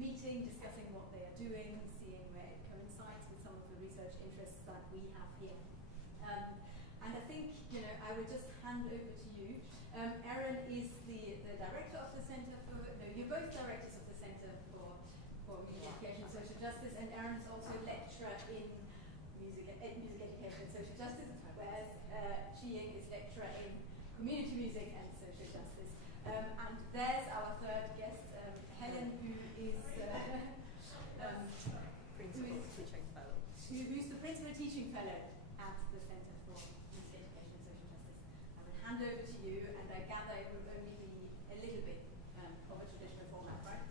meeting, discussing what they are doing, seeing where it coincides with some of the research interests that we have here. And I think, I would just hand over to you. Erin is the director of the Centre for, you're both directors of the Centre for Music Education and Social Justice, and Erin is also lecturer in music education and social justice, whereas Chiying is lecturer in community music and social justice. And there's our third guest, Helen, who's the principal teaching fellow at the Centre for Music Education and Social Justice. I will hand over to you, and I gather it will only be a little bit of a traditional format, right?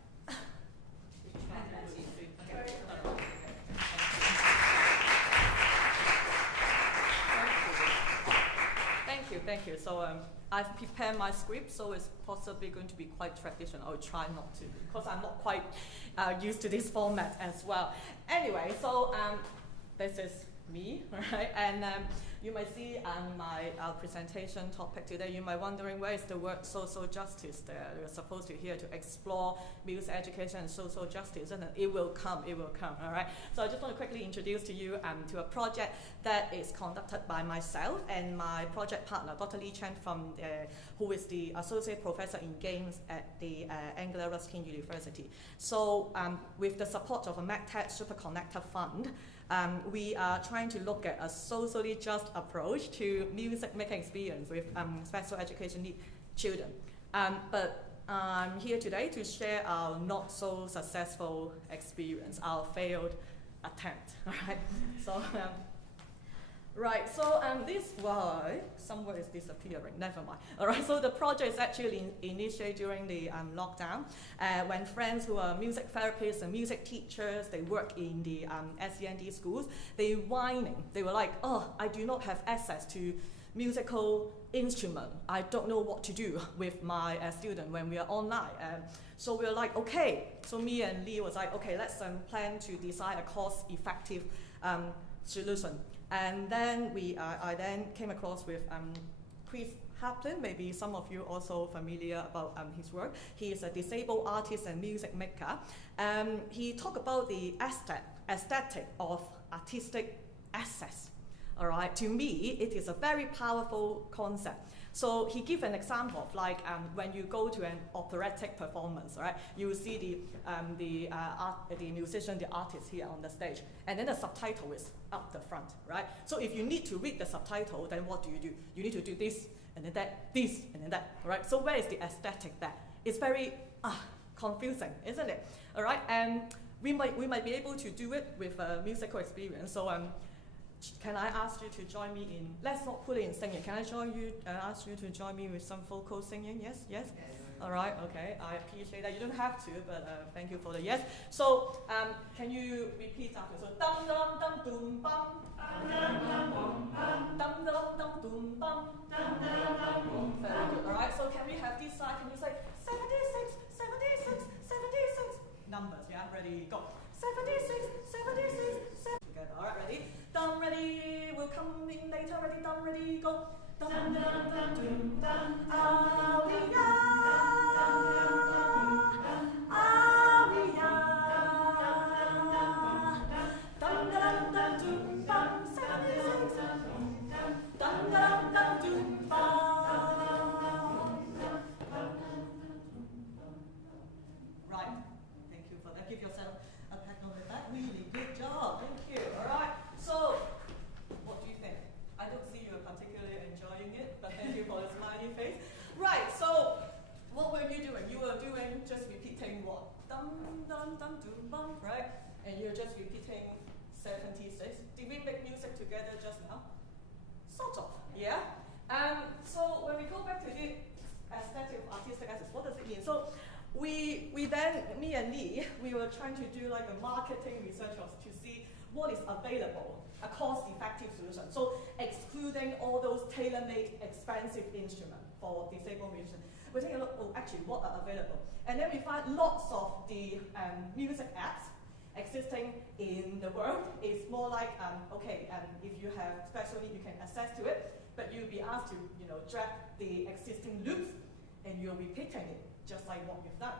Thank you. So I've prepared my script, so it's possibly going to be quite traditional. I'll try not to, because I'm not quite used to this format as well. Anyway, so this is me, right? And you might see our presentation topic today. You might be wondering, where is the word social justice there? We're supposed to here to explore music education and social justice, and it will come, all right? So I just want to quickly introduce to you to a project that is conducted by myself and my project partner, Dr. Lee Chen, who is the Associate Professor in Games at the Anglia Ruskin University. So with the support of a MedTech Superconnector Fund, we are trying to look at a socially just approach to music making experience with special education need children. But I'm here today to share our not so successful experience, our failed attempt. Right, so this why somewhere is disappearing, never mind. All right, so the project is actually initiated during the lockdown when friends who are music therapists and music teachers, they work in the SEND schools, they were like, oh, I do not have access to musical instrument. I don't know what to do with my student when we are online. So we were like, okay, so me and Lee was like, okay, let's plan to design a cost-effective solution. And then I then came across with Chris Haplin. Maybe some of you also familiar about his work. He is a disabled artist and music maker. He talked about the aesthetic of artistic access. All right, to me, it is a very powerful concept. So he gave an example of like when you go to an operatic performance, right? You will see the musician, the artist here on the stage, and then the subtitle is up the front, right? So if you need to read the subtitle, then what do? You need to do this, and then that, this, and then that, right? So where is the aesthetic there? It's very confusing, isn't it? All right, and we might be able to do it with a musical experience. So can I ask you to join me in, let's not put it in singing, can I ask you to join me with some vocal singing? Yes? Yes? Yes. All right, okay, I appreciate that. You don't have to, but thank you for the yes. So, can you repeat after? So, dum dum dum doom bum, dum dum dum boom bum, dum dum dum doom bum, dum dum dum boom. Very good. All right, so can we have this side? Can you say 76, 76, 76? Numbers, yeah? Ready, go. 76, 76, 7. Together, all right, ready? Dum, ready, we'll come in later, ready, dum, ready, go. Dum, dum, dum, dum, doom, bum, aria, aria, dum, dum, dum, doom, bum, 76, dum, dum, dum, doom, bum. Right, thank you for that. Give yourself a pat on the back. Really good job. Thank you. All right. So, what do you think? I don't see you are particularly enjoying it, but thank you for the smiley face. Right. So, what were you doing? You were doing just repeating what? Dum dum dum dum bum, right? And you're just repeating 76. Did we make music together just now? Sort of. Yeah. So when we go back to the aesthetic of artistic access, what does it mean? So we then, me and Lee, we were trying to do like a marketing research to see what is available, a cost-effective solution. So excluding all those tailor-made expensive instruments for disabled musicians. We take a look, oh, actually, what are available? And then we find lots of the music apps existing in the world. It's more like, if you have special need, you can access to it, but you'll be asked to, drag the existing loops, and you're repeating it, just like what you've done,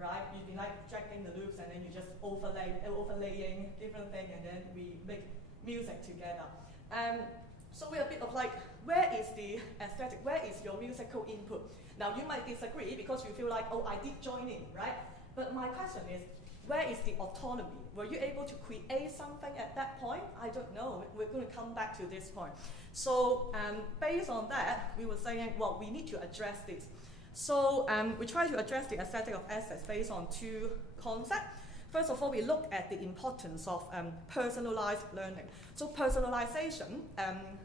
right? You'd be like dragging the loops and then you just overlaying different things and then we make music together. So we're a bit of like, where is the aesthetic? Where is your musical input? Now you might disagree because you feel like, oh, I did join in, right? But my question is, where is the autonomy? Were you able to create something at that point? I don't know. We're going to come back to this point. So based on that, we were saying, well, we need to address this. So we try to address the aesthetic of assets based on two concepts. First of all, we look at the importance of personalized learning. So personalization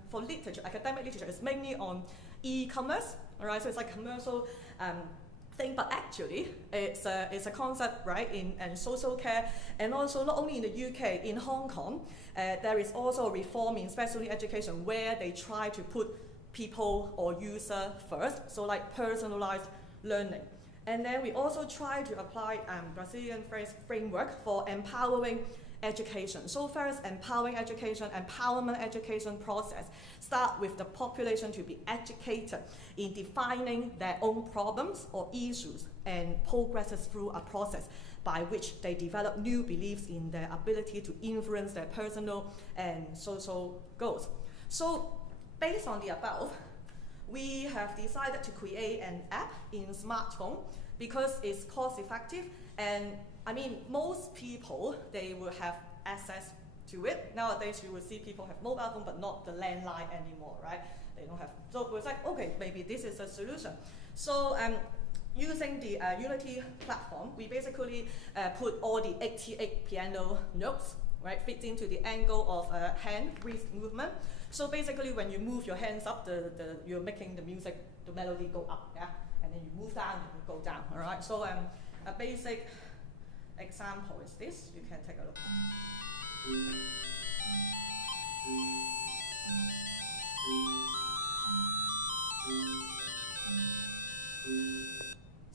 for literature, academic literature, is mainly on e-commerce, all right? So it's like commercial thing, but actually it's a concept, right, in social care, and also not only in the UK, in Hong Kong, there is also a reform in special education where they try to put people or user first, so like personalized learning. And then we also try to apply Brazilian framework for empowering education. So first, empowering education, empowerment education process start with the population to be educated in defining their own problems or issues and progresses through a process by which they develop new beliefs in their ability to influence their personal and social goals. So based on the above, we have decided to create an app in smartphone because it's cost effective, and I mean most people, they will have access to it. Nowadays you will see people have mobile phone but not the landline anymore, right? They don't have. So we're like, okay, maybe this is a solution. So using the Unity platform, we basically put all the 88 piano notes, right, fit into the angle of hand wrist movement. So basically when you move your hands up, you're making the music, the melody go up, yeah? And then you move down, and you go down, all right? So a basic example is this. You can take a look.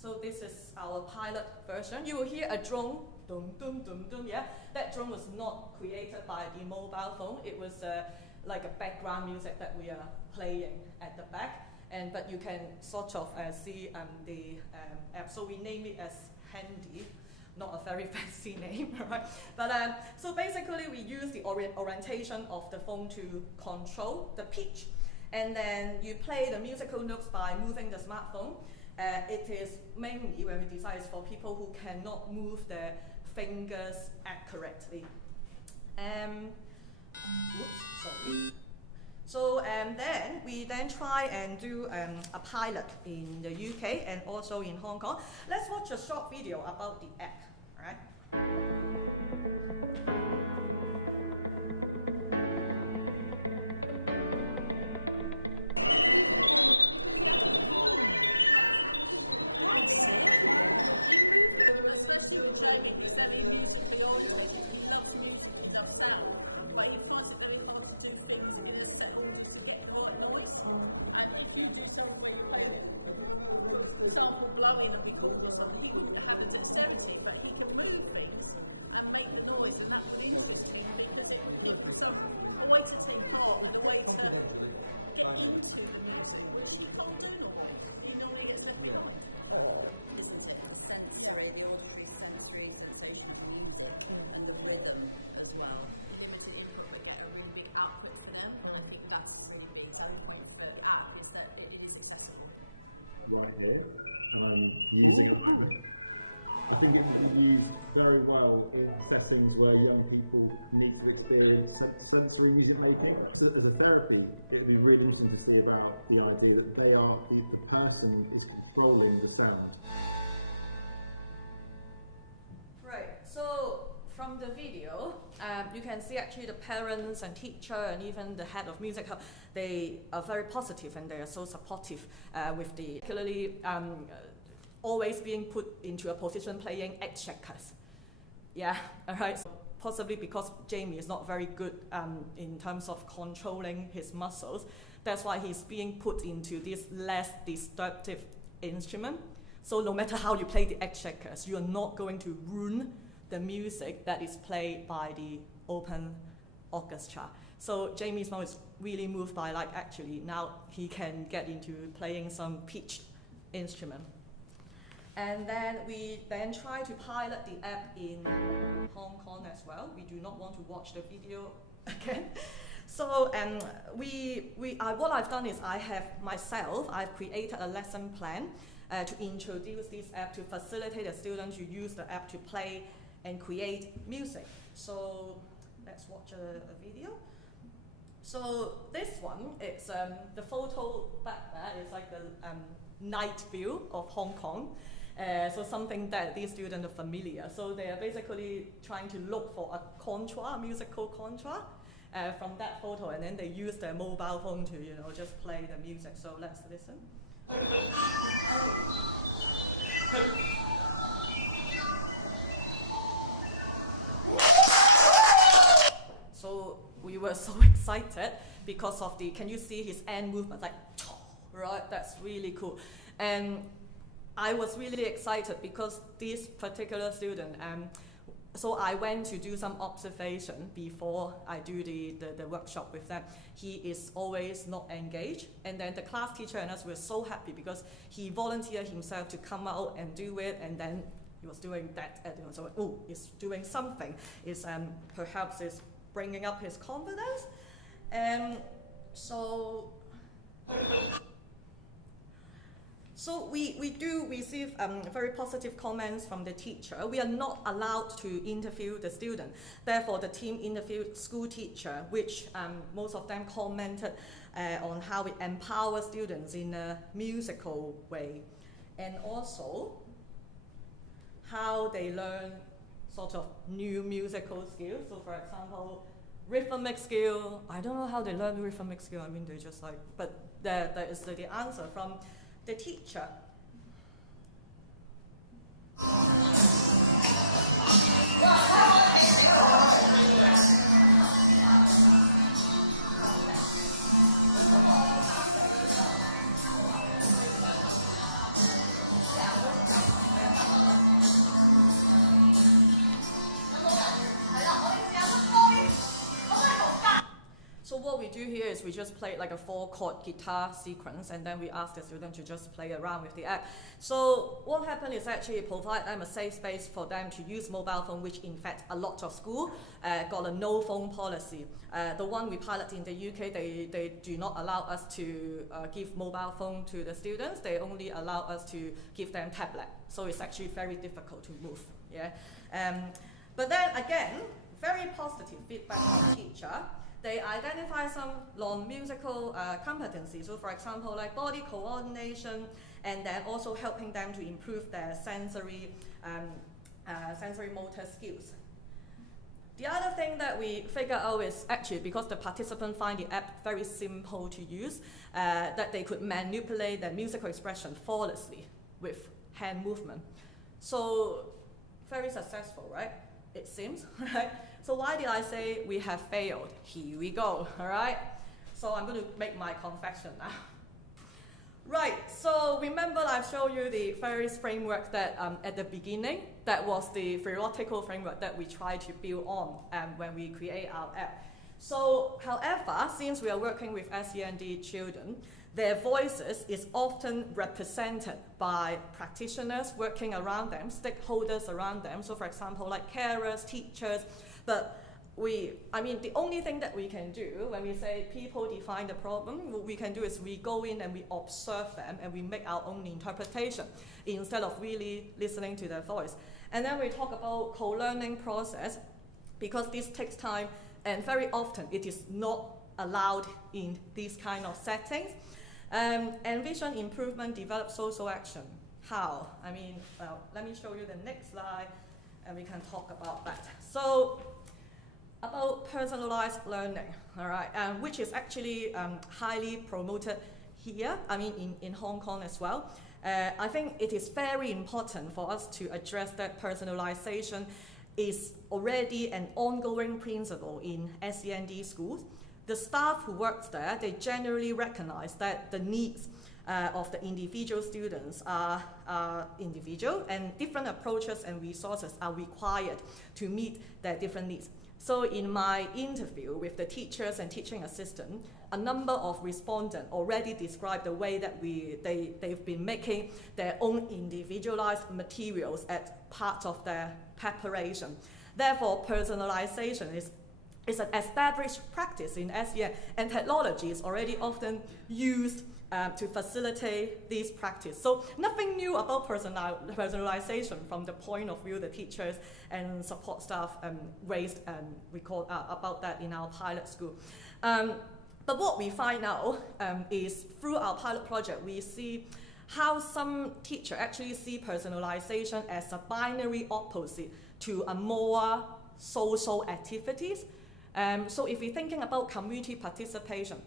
So this is our pilot version. You will hear a drone, dum dum dum dum, yeah? That drone was not created by the mobile phone. It was like a background music that we are playing at the back. But you can sort of see the app. So we name it as Handy, not a very fancy name, right? But so basically we use the orientation of the phone to control the pitch. And then you play the musical notes by moving the smartphone. It is mainly, when we design, is for people who cannot move their fingers accurately. Sorry. So then we try and do a pilot in the UK and also in Hong Kong. Let's watch a short video about the app. Especially with Jamie, he's very musically orientated. He loves music, he loves sound, but he finds it very hard to do things in a set order to get the right noise. And if you do something where you're playing it, for example, blowing a record or something, he wouldn't have the dexterity, but he can move things and make the noise, and that would interest him because it would give him a way to take part and a way to get into the music, which he can't do normally. He normally gets left behind. Isn't it? The sensory, the auditory sensory sensation of music and the rhythm as well. Limited input but get a really big output for them, and I think that's a really big selling point for the app, is that it is accessible. Right here, and I'm using it at the moment. I think it will be used very well in settings where young people need to experience sensory music making. As a therapy, it would be really interesting to see about the idea that they are, the person is controlling the sound. Right, so from the video, you can see actually the parents and teacher and even the head of music, they are very positive and they are so supportive with the, particularly always being put into a position playing exchequers. Yeah, all right. So possibly because Jamie is not very good in terms of controlling his muscles, that's why he's being put into this less destructive instrument. So no matter how you play the exchequers, you're not going to ruin the music that is played by the open orchestra. So Jamie's now is really moved by, like, actually now he can get into playing some pitched instrument. And then we then try to pilot the app in Hong Kong as well. We do not want to watch the video again. So what I've done is I've created a lesson plan to introduce this app to facilitate the students to use the app to play and create music. So let's watch a video. So this one, it's the photo back there is like the night view of Hong Kong. So something that these students are familiar. So they are basically trying to look for a musical contra from that photo, and then they use their mobile phone to, just play the music. So let's listen. So we were so excited because of can you see his hand movement, like, right? That's really cool. And I was really excited because this particular student, so I went to do some observation before I do the workshop with them. He is always not engaged, and then the class teacher and us were so happy because he volunteered himself to come out and do it, and then he was doing that, and so he's doing something. Perhaps is bringing up his confidence, So we do receive very positive comments from the teacher. We are not allowed to interview the student. Therefore, the team interviewed school teacher, which most of them commented on how it empowers students in a musical way. And also, how they learn sort of new musical skills. So for example, rhythmic skill. I don't know how they learn rhythmic skill. I mean, they just but there is the answer from the teacher. We just played like a 4-chord guitar sequence, and then we asked the student to just play around with the app. So what happened is actually provide them a safe space for them to use mobile phone, which in fact a lot of schools got a no phone policy. The one we pilot in the UK, they do not allow us to give mobile phone to the students. They only allow us to give them tablet. So it's actually very difficult to move. Yeah. But then again, very positive feedback from the teacher. They identify some non-musical competencies. So for example, like body coordination, and then also helping them to improve their sensory motor skills. The other thing that we figure out is actually because the participants find the app very simple to use, that they could manipulate their musical expression flawlessly with hand movement. So very successful, right? It seems, right? So why did I say we have failed? Here we go, all right? So I'm going to make my confession now. Right, so remember I showed you the various frameworks that at the beginning, that was the theoretical framework that we try to build on when we create our app. So, however, since we are working with SEND children, their voices is often represented by practitioners working around them, stakeholders around them. So for example, like carers, teachers, but the only thing that we can do when we say people define the problem, what we can do is we go in and we observe them and we make our own interpretation instead of really listening to their voice. And then we talk about co-learning process, because this takes time and very often it is not allowed in these kind of settings. Envision improvement, develop social action. How? Let me show you the next slide and we can talk about that. So, about personalized learning, all right, which is actually highly promoted here, in Hong Kong as well. I think it is very important for us to address that personalization is already an ongoing principle in SEND schools. The staff who works there, they generally recognize that the needs of the individual students are individual, and different approaches and resources are required to meet their different needs. So in my interview with the teachers and teaching assistants, a number of respondents already described the way that they've been making their own individualized materials as part of their preparation. Therefore, personalization is an established practice in SEN, and technology is already often used to facilitate this practice. So nothing new about personalization from the point of view the teachers and support staff raised and recalled about that in our pilot school. But what we find now is through our pilot project, we see how some teachers actually see personalization as a binary opposite to a more social activities. So if we're thinking about community participation,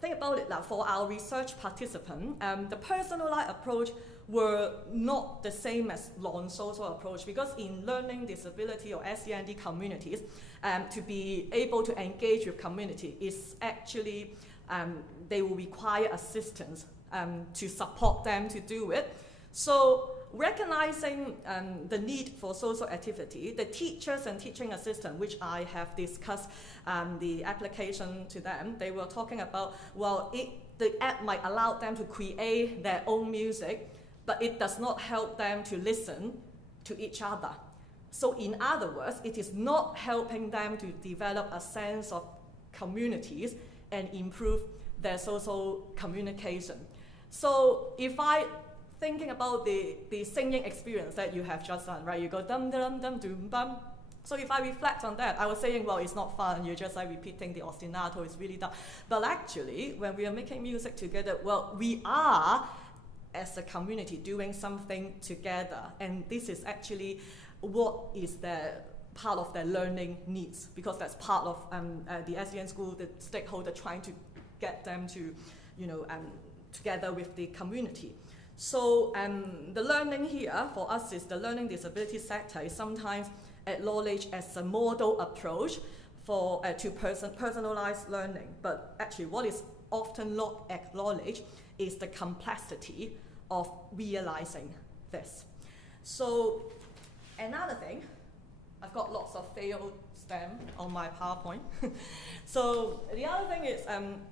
think about it now, for our research participants, the personalized approach were not the same as non-social approach, because in learning disability or SEND communities, to be able to engage with community is actually, they will require assistance to support them to do it. So recognizing the need for social activity, the teachers and teaching assistants, which I have discussed the application to them, they were talking about, well, the app might allow them to create their own music, but it does not help them to listen to each other. So in other words, it is not helping them to develop a sense of communities and improve their social communication. So if I thinking about the singing experience that you have just done, right? You go dum dum dum dum bum. So if I reflect on that, I was saying, well, it's not fun. You're just like repeating the ostinato. It's really dumb. But actually, when we are making music together, well, we are as a community doing something together, and this is actually what is their part of their learning needs, because that's part of the SEN school, the stakeholder trying to get them to, together with the community. So the learning here for us is the learning disability sector is sometimes acknowledged as a model approach for to personalized learning. But actually what is often not acknowledged is the complexity of realizing this. So another thing, I've got lots of failed STEM on my PowerPoint. So the other thing is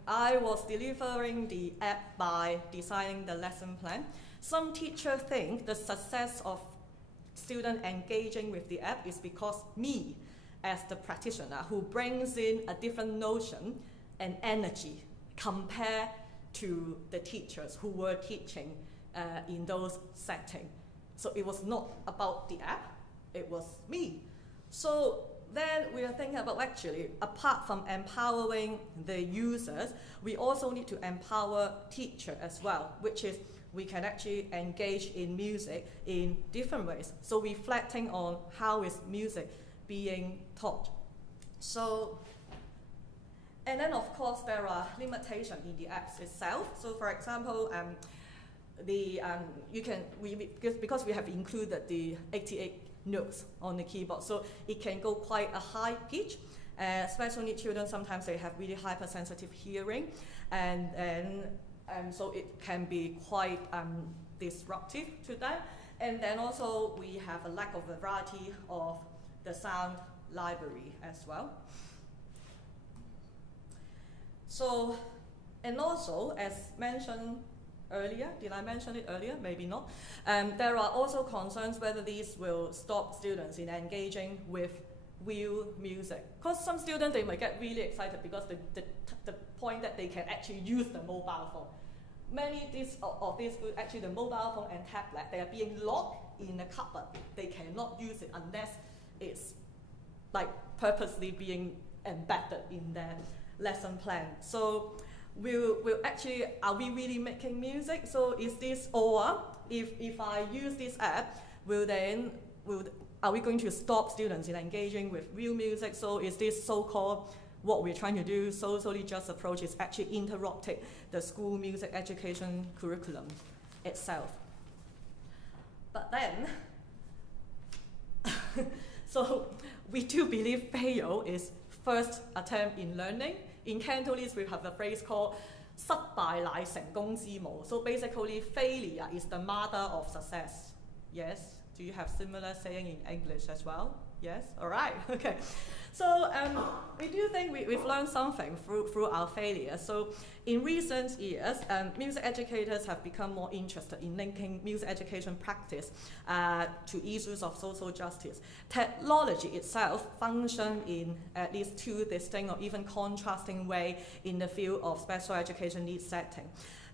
I was delivering the app by designing the lesson plan. Some teachers think the success of students engaging with the app is because me, as the practitioner, who brings in a different notion and energy compared to the teachers who were teaching in those settings. So it was not about the app, it was me. So then we are thinking about actually, apart from empowering the users, we also need to empower teachers as well, which is we can actually engage in music in different ways. So reflecting on how is music being taught. So, and then of course there are limitations in the apps itself. So for example, because we have included the 88 notes on the keyboard, so it can go quite a high pitch. Special needs children, sometimes they have really hypersensitive hearing, and so it can be quite disruptive to them. And then also we have a lack of variety of the sound library as well. So, and also as mentioned earlier, did I mention it earlier? Maybe not. There are also concerns whether these will stop students in engaging with real music. Because some students, they might get really excited because the point that they can actually use the mobile phone. Many of these schools, actually the mobile phone and tablet, they are being locked in a cupboard. They cannot use it unless it's like purposely being embedded in their lesson plan. So we'll actually, are we really making music? So is this, or if I use this app, are we going to stop students in engaging with real music? So is this so-called, what we're trying to do, socially just approach is actually interrupting the school music education curriculum itself? But then, so we do believe fail is first attempt in learning. In Cantonese, we have a phrase called 失敗乃成功之母. So basically, failure is the mother of success. Yes? Do you have similar saying in English as well? Yes? All right. Okay. So we do think we've learned something through our failure. So in recent years, music educators have become more interested in linking music education practice to issues of social justice. Technology itself functions in at least two distinct or even contrasting ways in the field of special education needs setting.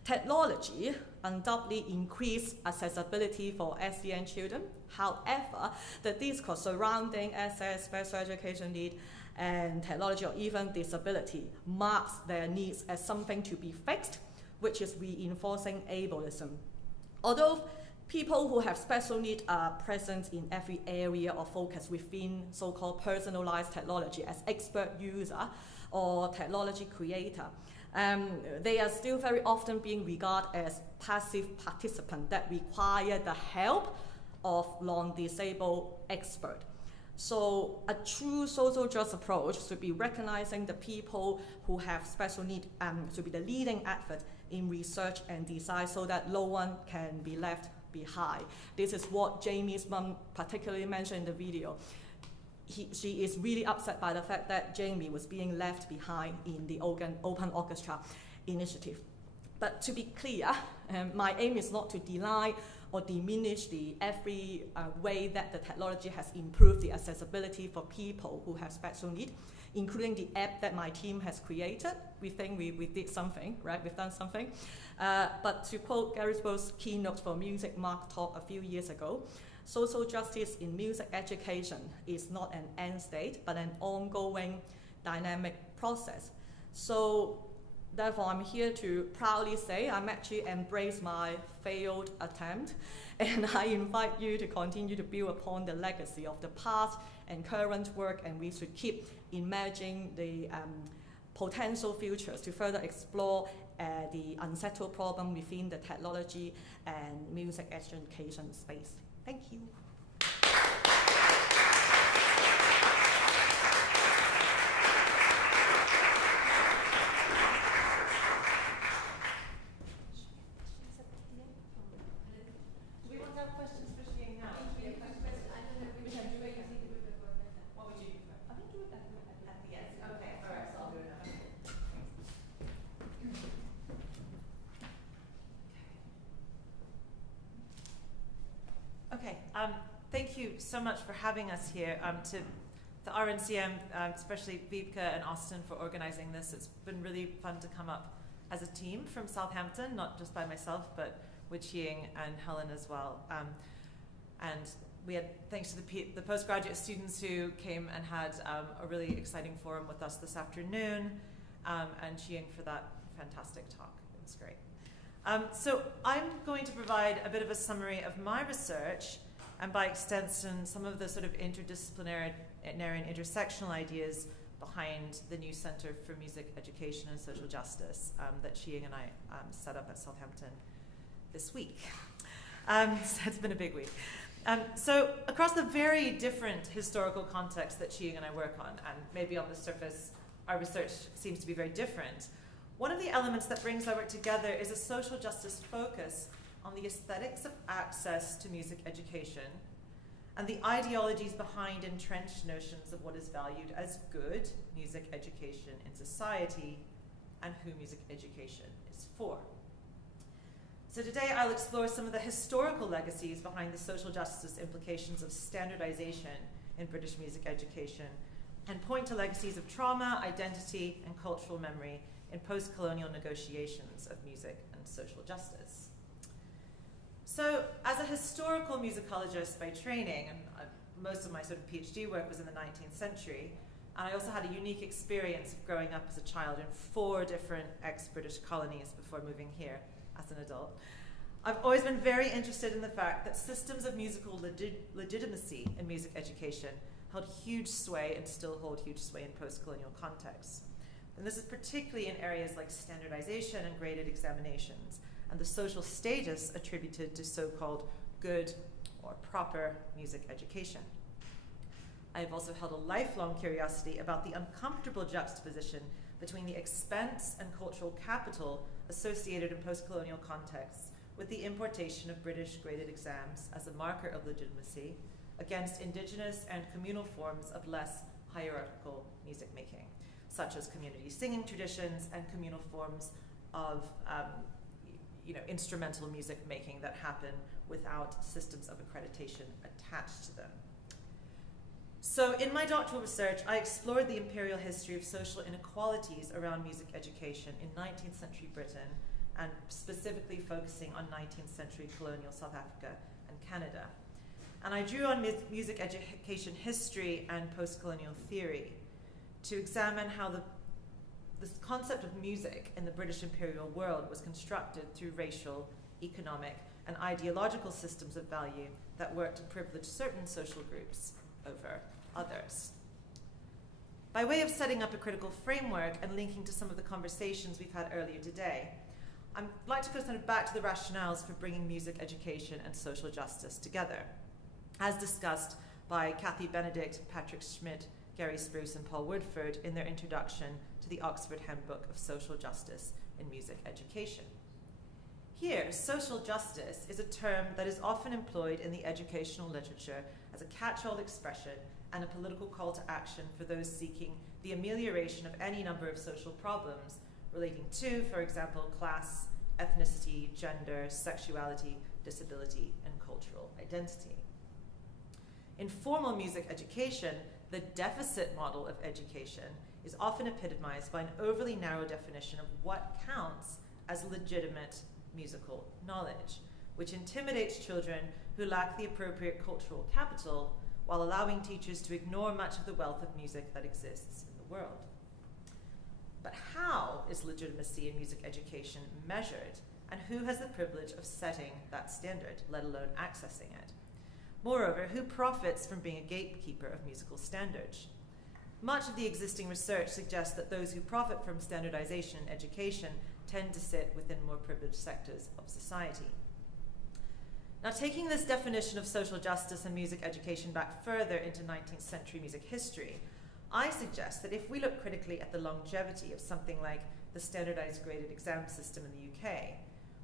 Technology undoubtedly increased accessibility for SEN children. However, the discourse surrounding SS, special education need, and technology or even disability marks their needs as something to be fixed, which is reinforcing ableism. Although people who have special needs are present in every area of focus within so-called personalized technology as expert user or technology creator, they are still very often being regarded as passive participants that require the help of non-disabled experts. So a true social justice approach should be recognizing the people who have special needs should be the leading effort in research and design so that no one can be left behind. This is what Jamie's mum particularly mentioned in the video. She is really upset by the fact that Jamie was being left behind in the Open Orchestra initiative. But to be clear, my aim is not to deny or diminish every way that the technology has improved the accessibility for people who have special needs, including the app that my team has created. We think we did something, right? We've done something. But to quote Gary Spo's keynote for Music Mark talk a few years ago, social justice in music education is not an end state, but an ongoing dynamic process. So therefore, I'm here to proudly say I'm actually embrace my failed attempt, and I invite you to continue to build upon the legacy of the past and current work, and we should keep imagining the potential futures to further explore the unsettled problem within the technology and music education space. Thank you. Thank you so much for having us here, to the RNCM, especially Vipka and Austin for organizing this. It's been really fun to come up as a team from Southampton, not just by myself, but with Chiying and Helen as well. And we had, thanks to the postgraduate students who came and had a really exciting forum with us this afternoon, and Chiying for that fantastic talk. It was great. So I'm going to provide a bit of a summary of my research, and by extension, some of the sort of interdisciplinary and intersectional ideas behind the new Center for Music Education and Social Justice that Chiying and I set up at Southampton this week. So it's been a big week. So across the very different historical contexts that Chiying and I work on, and maybe on the surface our research seems to be very different, one of the elements that brings our work together is a social justice focus on the aesthetics of access to music education and the ideologies behind entrenched notions of what is valued as good music education in society and who music education is for. So today I'll explore some of the historical legacies behind the social justice implications of standardization in British music education and point to legacies of trauma, identity, and cultural memory in post-colonial negotiations of music and social justice. So, as a historical musicologist by training, and most of my sort of PhD work was in the 19th century, and I also had a unique experience of growing up as a child in 4 different ex-British colonies before moving here as an adult. I've always been very interested in the fact that systems of musical legitimacy in music education held huge sway and still hold huge sway in post-colonial contexts. And this is particularly in areas like standardization and graded examinations, and the social status attributed to so-called good or proper music education. I have also held a lifelong curiosity about the uncomfortable juxtaposition between the expense and cultural capital associated in post-colonial contexts with the importation of British graded exams as a marker of legitimacy against indigenous and communal forms of less hierarchical music making, such as community singing traditions and communal forms of instrumental music making that happen without systems of accreditation attached to them. So in my doctoral research, I explored the imperial history of social inequalities around music education in 19th century Britain, and specifically focusing on 19th century colonial South Africa and Canada. And I drew on music education history and post-colonial theory to examine how this concept of music in the British imperial world was constructed through racial, economic, and ideological systems of value that worked to privilege certain social groups over others. By way of setting up a critical framework and linking to some of the conversations we've had earlier today, I'd like to put us back to the rationales for bringing music education and social justice together, as discussed by Kathy Benedict, Patrick Schmidt, Gary Spruce, and Paul Woodford in their introduction to the Oxford Handbook of Social Justice in Music Education. Here, social justice is a term that is often employed in the educational literature as a catch-all expression and a political call to action for those seeking the amelioration of any number of social problems relating to, for example, class, ethnicity, gender, sexuality, disability, and cultural identity. In formal music education, the deficit model of education is often epitomized by an overly narrow definition of what counts as legitimate musical knowledge, which intimidates children who lack the appropriate cultural capital while allowing teachers to ignore much of the wealth of music that exists in the world. But how is legitimacy in music education measured, and who has the privilege of setting that standard, let alone accessing it? Moreover, who profits from being a gatekeeper of musical standards? Much of the existing research suggests that those who profit from standardization in education tend to sit within more privileged sectors of society. Now, taking this definition of social justice and music education back further into 19th century music history, I suggest that if we look critically at the longevity of something like the standardized graded exam system in the UK,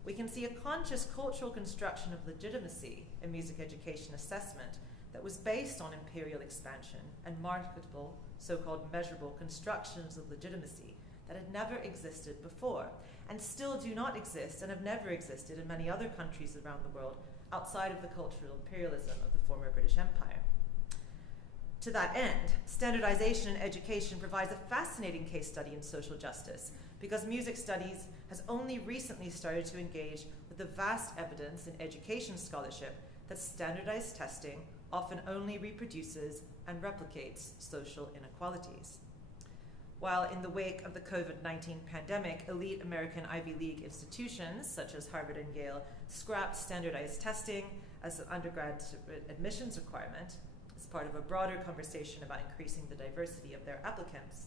we can see a conscious cultural construction of legitimacy in music education assessment that was based on imperial expansion and marketable, so-called measurable constructions of legitimacy that had never existed before, and still do not exist and have never existed in many other countries around the world outside of the cultural imperialism of the former British Empire. To that end, standardization in education provides a fascinating case study in social justice, because music studies has only recently started to engage with the vast evidence in education scholarship that standardized testing often only reproduces and replicates social inequalities. While in the wake of the COVID-19 pandemic, elite American Ivy League institutions, such as Harvard and Yale, scrapped standardized testing as an undergraduate admissions requirement as part of a broader conversation about increasing the diversity of their applicants,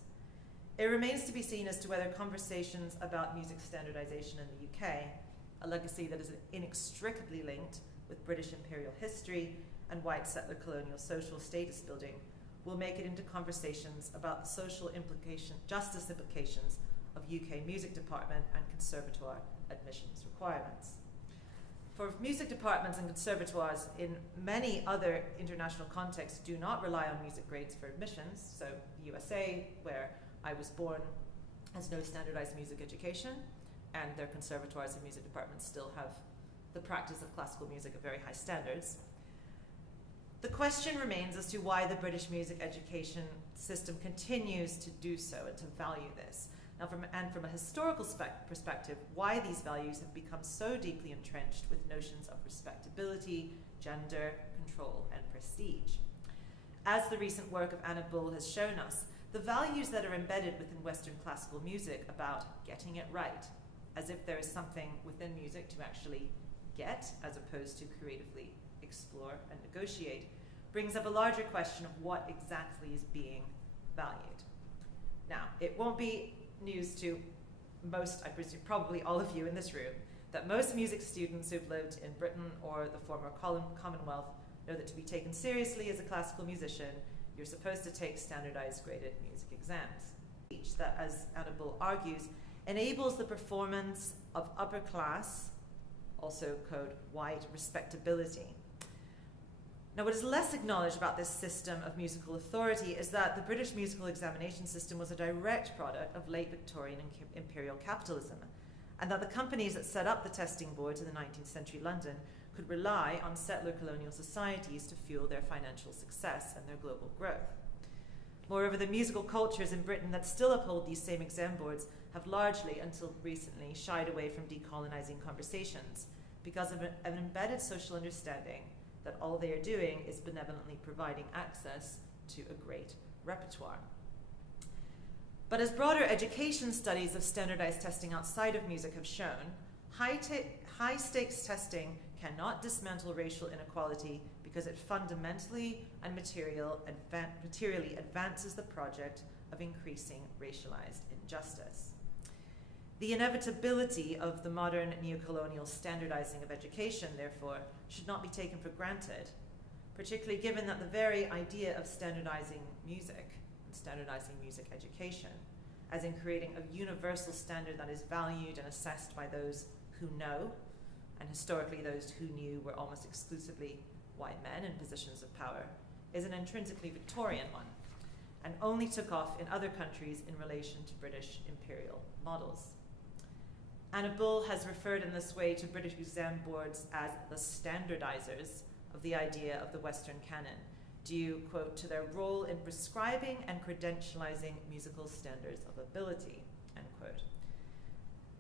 it remains to be seen as to whether conversations about music standardization in the UK, a legacy that is inextricably linked with British imperial history and white settler colonial social status building, will make it into conversations about the social justice implications of UK music department and conservatoire admissions requirements. For music departments and conservatoires in many other international contexts do not rely on music grades for admissions. So the USA, where I was born, has no standardized music education, and their conservatoires and music departments still have the practice of classical music at very high standards. The question remains as to why the British music education system continues to do so and to value this. Now, from a historical perspective, why these values have become so deeply entrenched with notions of respectability, gender, control, and prestige. As the recent work of Anna Bull has shown us, the values that are embedded within Western classical music about getting it right, as if there is something within music to actually get, as opposed to creatively explore and negotiate, brings up a larger question of what exactly is being valued. Now, it won't be news to most, I presume probably all of you in this room, that most music students who've lived in Britain or the former Commonwealth know that to be taken seriously as a classical musician, you're supposed to take standardized graded music exams. That, as Anna Bull argues, enables the performance of upper class, also code white, respectability. Now, what is less acknowledged about this system of musical authority is that the British musical examination system was a direct product of late Victorian imperial capitalism, and that the companies that set up the testing boards in the 19th century London could rely on settler colonial societies to fuel their financial success and their global growth. Moreover, the musical cultures in Britain that still uphold these same exam boards have largely, until recently, shied away from decolonizing conversations because of an embedded social understanding that all they are doing is benevolently providing access to a great repertoire. But as broader education studies of standardized testing outside of music have shown, high-stakes testing cannot dismantle racial inequality because it fundamentally and materially advances the project of increasing racialized injustice. The inevitability of the modern neocolonial standardizing of education, therefore, should not be taken for granted, particularly given that the very idea of standardizing music education, as in creating a universal standard that is valued and assessed by those who know, and historically those who knew were almost exclusively white men in positions of power, is an intrinsically Victorian one, and only took off in other countries in relation to British imperial models. Anna Bull has referred in this way to British exam boards as the standardizers of the idea of the Western canon, due, quote, to their role in prescribing and credentializing musical standards of ability, end quote.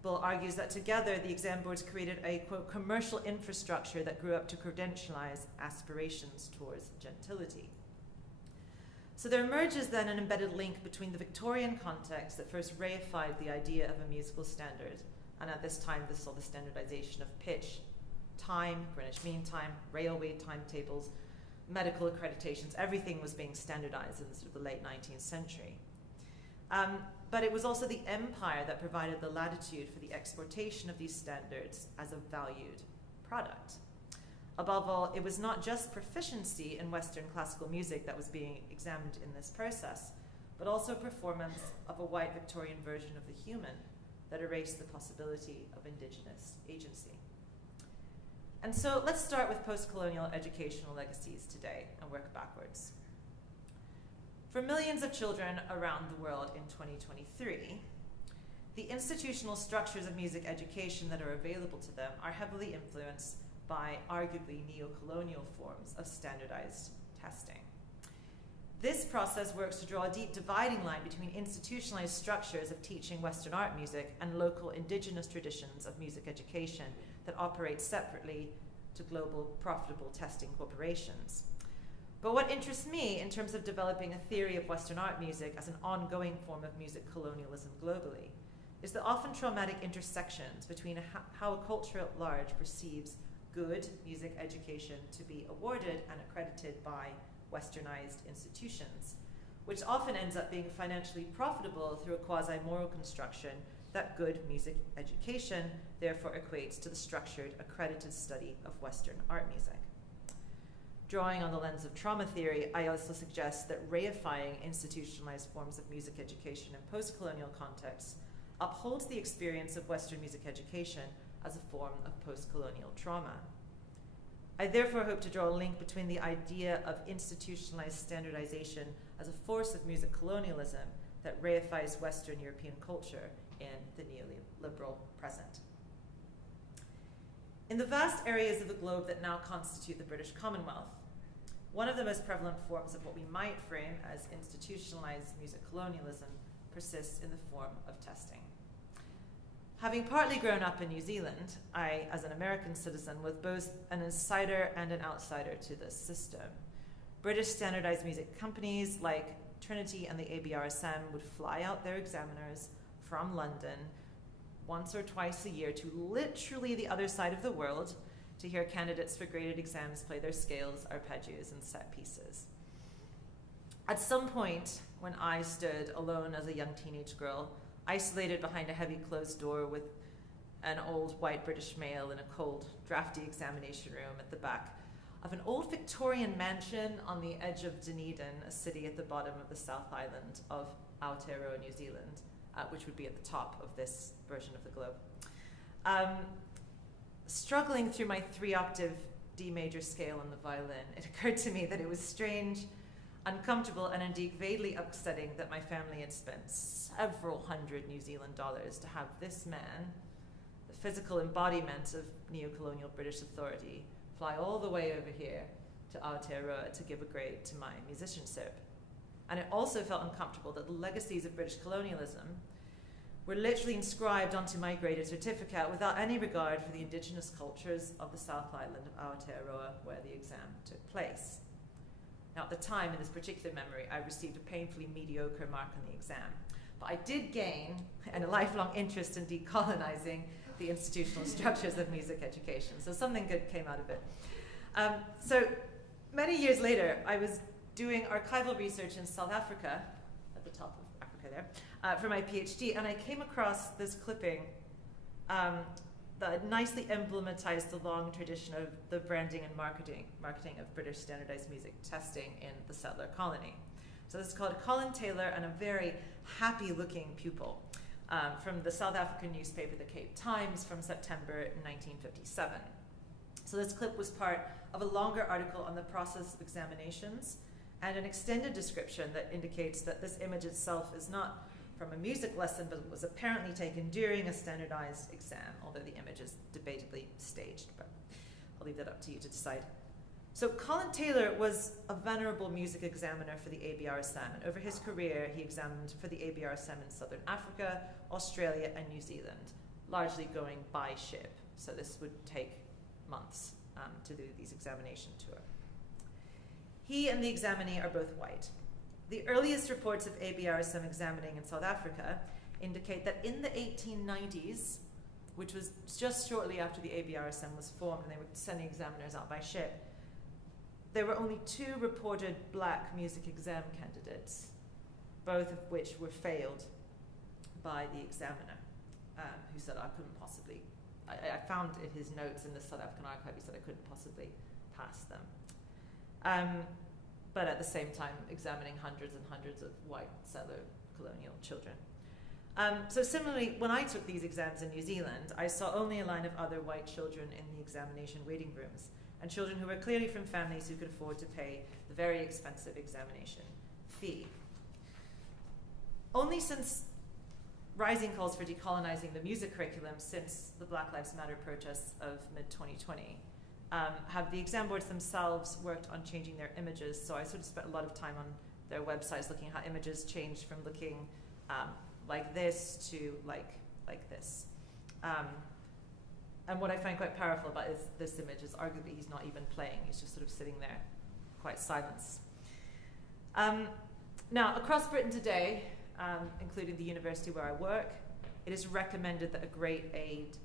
Bull argues that together the exam boards created a, quote, commercial infrastructure that grew up to credentialize aspirations towards gentility. So there emerges then an embedded link between the Victorian context that first reified the idea of a musical standard, and at this time this saw the standardization of pitch, time, Greenwich Mean Time, railway timetables, medical accreditations, everything was being standardized in sort of the late 19th century. But it was also the empire that provided the latitude for the exportation of these standards as a valued product. Above all, it was not just proficiency in Western classical music that was being examined in this process, but also performance of a white Victorian version of the human that erased the possibility of indigenous agency. And so let's start with post-colonial educational legacies today and work backwards. For millions of children around the world in 2023, the institutional structures of music education that are available to them are heavily influenced by arguably neo-colonial forms of standardized testing. This process works to draw a deep dividing line between institutionalized structures of teaching Western art music and local indigenous traditions of music education that operate separately to global profitable testing corporations. But what interests me in terms of developing a theory of Western art music as an ongoing form of music colonialism globally is the often traumatic intersections between how a culture at large perceives good music education to be awarded and accredited by Westernized institutions, which often ends up being financially profitable through a quasi-moral construction that good music education therefore equates to the structured, accredited study of Western art music. Drawing on the lens of trauma theory, I also suggest that reifying institutionalized forms of music education in post-colonial contexts upholds the experience of Western music education as a form of post-colonial trauma. I therefore hope to draw a link between the idea of institutionalized standardization as a force of music colonialism that reifies Western European culture in the neoliberal present. In the vast areas of the globe that now constitute the British Commonwealth, one of the most prevalent forms of what we might frame as institutionalized music colonialism persists in the form of testing. Having partly grown up in New Zealand, I, as an American citizen, was both an insider and an outsider to this system. British standardized music companies like Trinity and the ABRSM would fly out their examiners from London once or twice a year to literally the other side of the world to hear candidates for graded exams play their scales, arpeggios, and set pieces. At some point, when I stood alone as a young teenage girl, isolated behind a heavy closed door with an old white British male in a cold, drafty examination room at the back of an old Victorian mansion on the edge of Dunedin, a city at the bottom of the South Island of Aotearoa, New Zealand, which would be at the top of this version of the globe. Struggling through my 3-octave D major scale on the violin, it occurred to me that it was strange, uncomfortable, and indeed vaguely upsetting that my family had spent several hundred New Zealand dollars to have this man, the physical embodiment of neo-colonial British authority, fly all the way over here to Aotearoa to give a grade to my musicianship. And it also felt uncomfortable that the legacies of British colonialism were literally inscribed onto my graded certificate without any regard for the indigenous cultures of the South Island of Aotearoa where the exam took place. Now, at the time, in this particular memory, I received a painfully mediocre mark on the exam. But I did gain a lifelong interest in decolonizing the institutional structures of music education. So something good came out of it. So many years later, I was doing archival research in South Africa, at the top of Africa there, for my PhD, and I came across this clipping that nicely emblematized the long tradition of the branding and marketing of British standardized music testing in the settler colony. So this is called Colin Taylor and a very happy-looking pupil from the South African newspaper, the Cape Times, from September 1957. So this clip was part of a longer article on the process of examinations and an extended description that indicates that this image itself is not from a music lesson, but it was apparently taken during a standardized exam, although the image is debatably staged, but I'll leave that up to you to decide. So Colin Taylor was a venerable music examiner for the ABRSM, and over his career he examined for the ABRSM in Southern Africa, Australia, and New Zealand, largely going by ship. So this would take months to do these examination tour. He and the examinee are both white. The earliest reports of ABRSM examining in South Africa indicate that in the 1890s, which was just shortly after the ABRSM was formed and they were sending examiners out by ship, there were only 2 reported black music exam candidates, both of which were failed by the examiner, who said I couldn't possibly, I found in his notes in the South African archive, he said I couldn't possibly pass them. But at the same time examining hundreds and hundreds of white settler colonial children. So similarly, when I took these exams in New Zealand, I saw only a line of other white children in the examination waiting rooms, and children who were clearly from families who could afford to pay the very expensive examination fee. Only since rising calls for decolonizing the music curriculum since the Black Lives Matter protests of mid-2020, have the exam boards themselves worked on changing their images. So I sort of spent a lot of time on their websites looking at how images changed from looking like this to like this. And what I find quite powerful about this image is arguably he's not even playing, he's just sort of sitting there, quite silent. Now, across Britain today, including the university where I work, it is recommended that a grade 8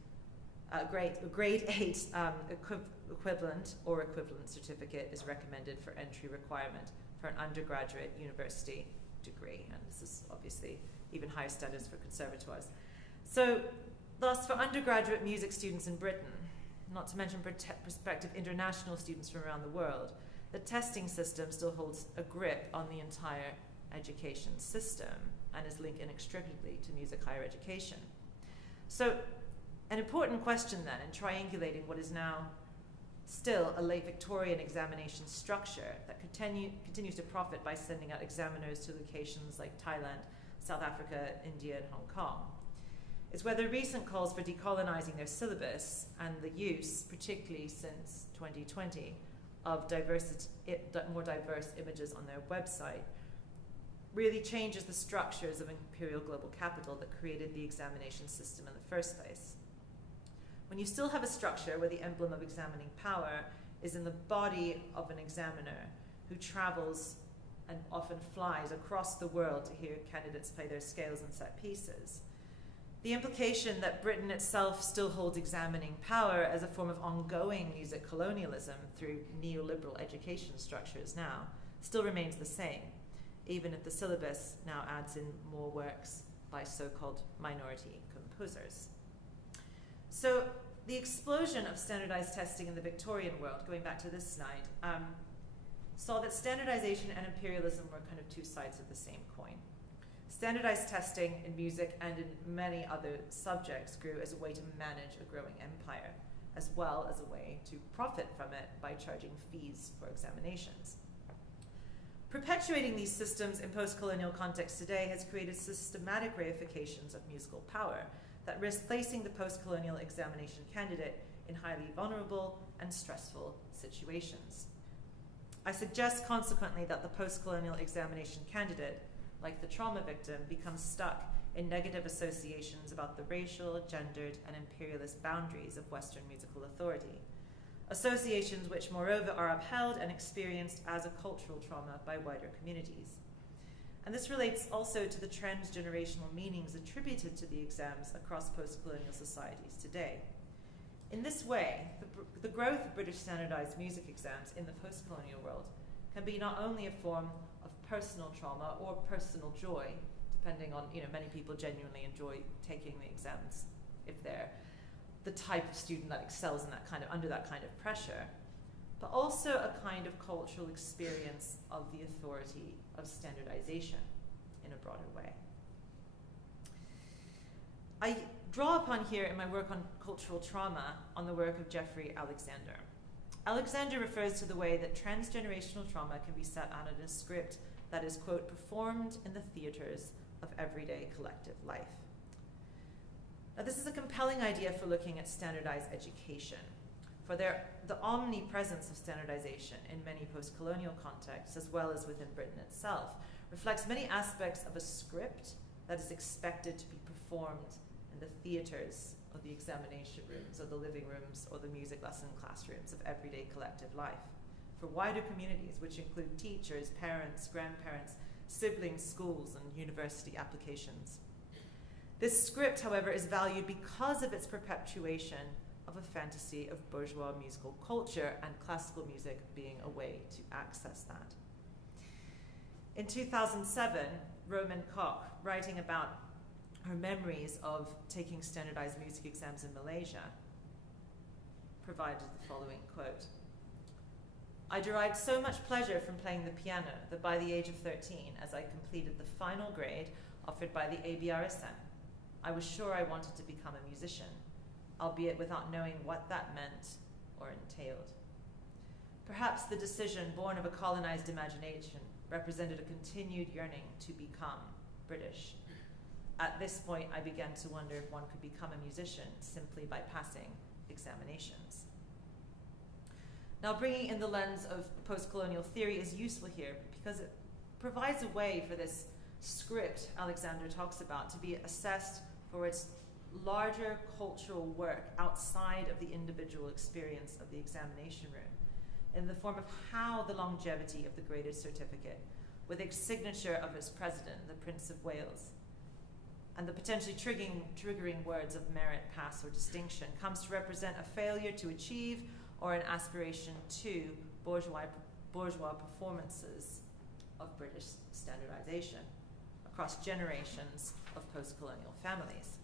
equivalent or equivalent certificate is recommended for entry requirement for an undergraduate university degree. And this is obviously even higher standards for conservatoires. So thus, for undergraduate music students in Britain, not to mention prospective international students from around the world, the testing system still holds a grip on the entire education system and is linked inextricably to music higher education. So an important question then in triangulating what is now still a late Victorian examination structure that continues to profit by sending out examiners to locations like Thailand, South Africa, India, and Hong Kong, is whether recent calls for decolonizing their syllabus and the use, particularly since 2020, of more diverse images on their website really changes the structures of imperial global capital that created the examination system in the first place. When you still have a structure where the emblem of examining power is in the body of an examiner who travels and often flies across the world to hear candidates play their scales and set pieces, the implication that Britain itself still holds examining power as a form of ongoing music colonialism through neoliberal education structures now still remains the same, even if the syllabus now adds in more works by so-called minority composers. So the explosion of standardized testing in the Victorian world, going back to this slide, saw that standardization and imperialism were kind of 2 sides of the same coin. Standardized testing in music and in many other subjects grew as a way to manage a growing empire. as well as a way to profit from it by charging fees for examinations. Perpetuating these systems in post-colonial context today has created systematic reifications of musical power that risk placing the post-colonial examination candidate in highly vulnerable and stressful situations. I suggest consequently that the post-colonial examination candidate, like the trauma victim, becomes stuck in negative associations about the racial, gendered, and imperialist boundaries of Western musical authority. Associations which, moreover, are upheld and experienced as a cultural trauma by wider communities. And this relates also to the transgenerational meanings attributed to the exams across post-colonial societies today. In this way, the growth of British standardized music exams in the post-colonial world can be not only a form of personal trauma or personal joy, depending on, many people genuinely enjoy taking the exams if they're the type of student that excels in under that kind of pressure, but also a kind of cultural experience of the authority of standardization in a broader way. I draw upon here in my work on cultural trauma on the work of Jeffrey Alexander. Alexander refers to the way that transgenerational trauma can be set out in a script that is, quote, performed in the theaters of everyday collective life. Now, this is a compelling idea for looking at standardized education, for the omnipresence of standardization in many post-colonial contexts, as well as within Britain itself, reflects many aspects of a script that is expected to be performed in the theaters of the examination rooms, or the living rooms, or the music lesson classrooms of everyday collective life, for wider communities, which include teachers, parents, grandparents, siblings, schools, and university applications. This script, however, is valued because of its perpetuation of a fantasy of bourgeois musical culture and classical music being a way to access that. In 2007, Roman Koch, writing about her memories of taking standardized music exams in Malaysia, provided the following quote: "I derived so much pleasure from playing the piano that by the age of 13, as I completed the final grade offered by the ABRSM, I was sure I wanted to become a musician, albeit without knowing what that meant or entailed. Perhaps the decision, born of a colonized imagination, represented a continued yearning to become British. At this point, I began to wonder if one could become a musician simply by passing examinations." Now, bringing in the lens of post-colonial theory is useful here because it provides a way for this script Alexander talks about to be assessed for its larger cultural work outside of the individual experience of the examination room, in the form of how the longevity of the graded certificate, with a signature of its president, the Prince of Wales, and the potentially triggering words of merit, pass, or distinction, comes to represent a failure to achieve or an aspiration to bourgeois performances of British standardization across generations of post-colonial families.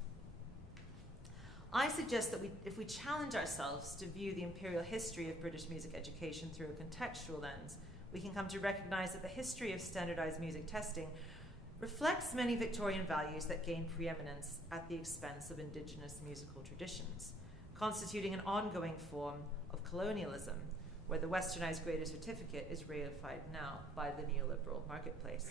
I suggest that if we challenge ourselves to view the imperial history of British music education through a contextual lens, we can come to recognize that the history of standardized music testing reflects many Victorian values that gain preeminence at the expense of indigenous musical traditions, constituting an ongoing form of colonialism, where the westernized graded certificate is reified now by the neoliberal marketplace.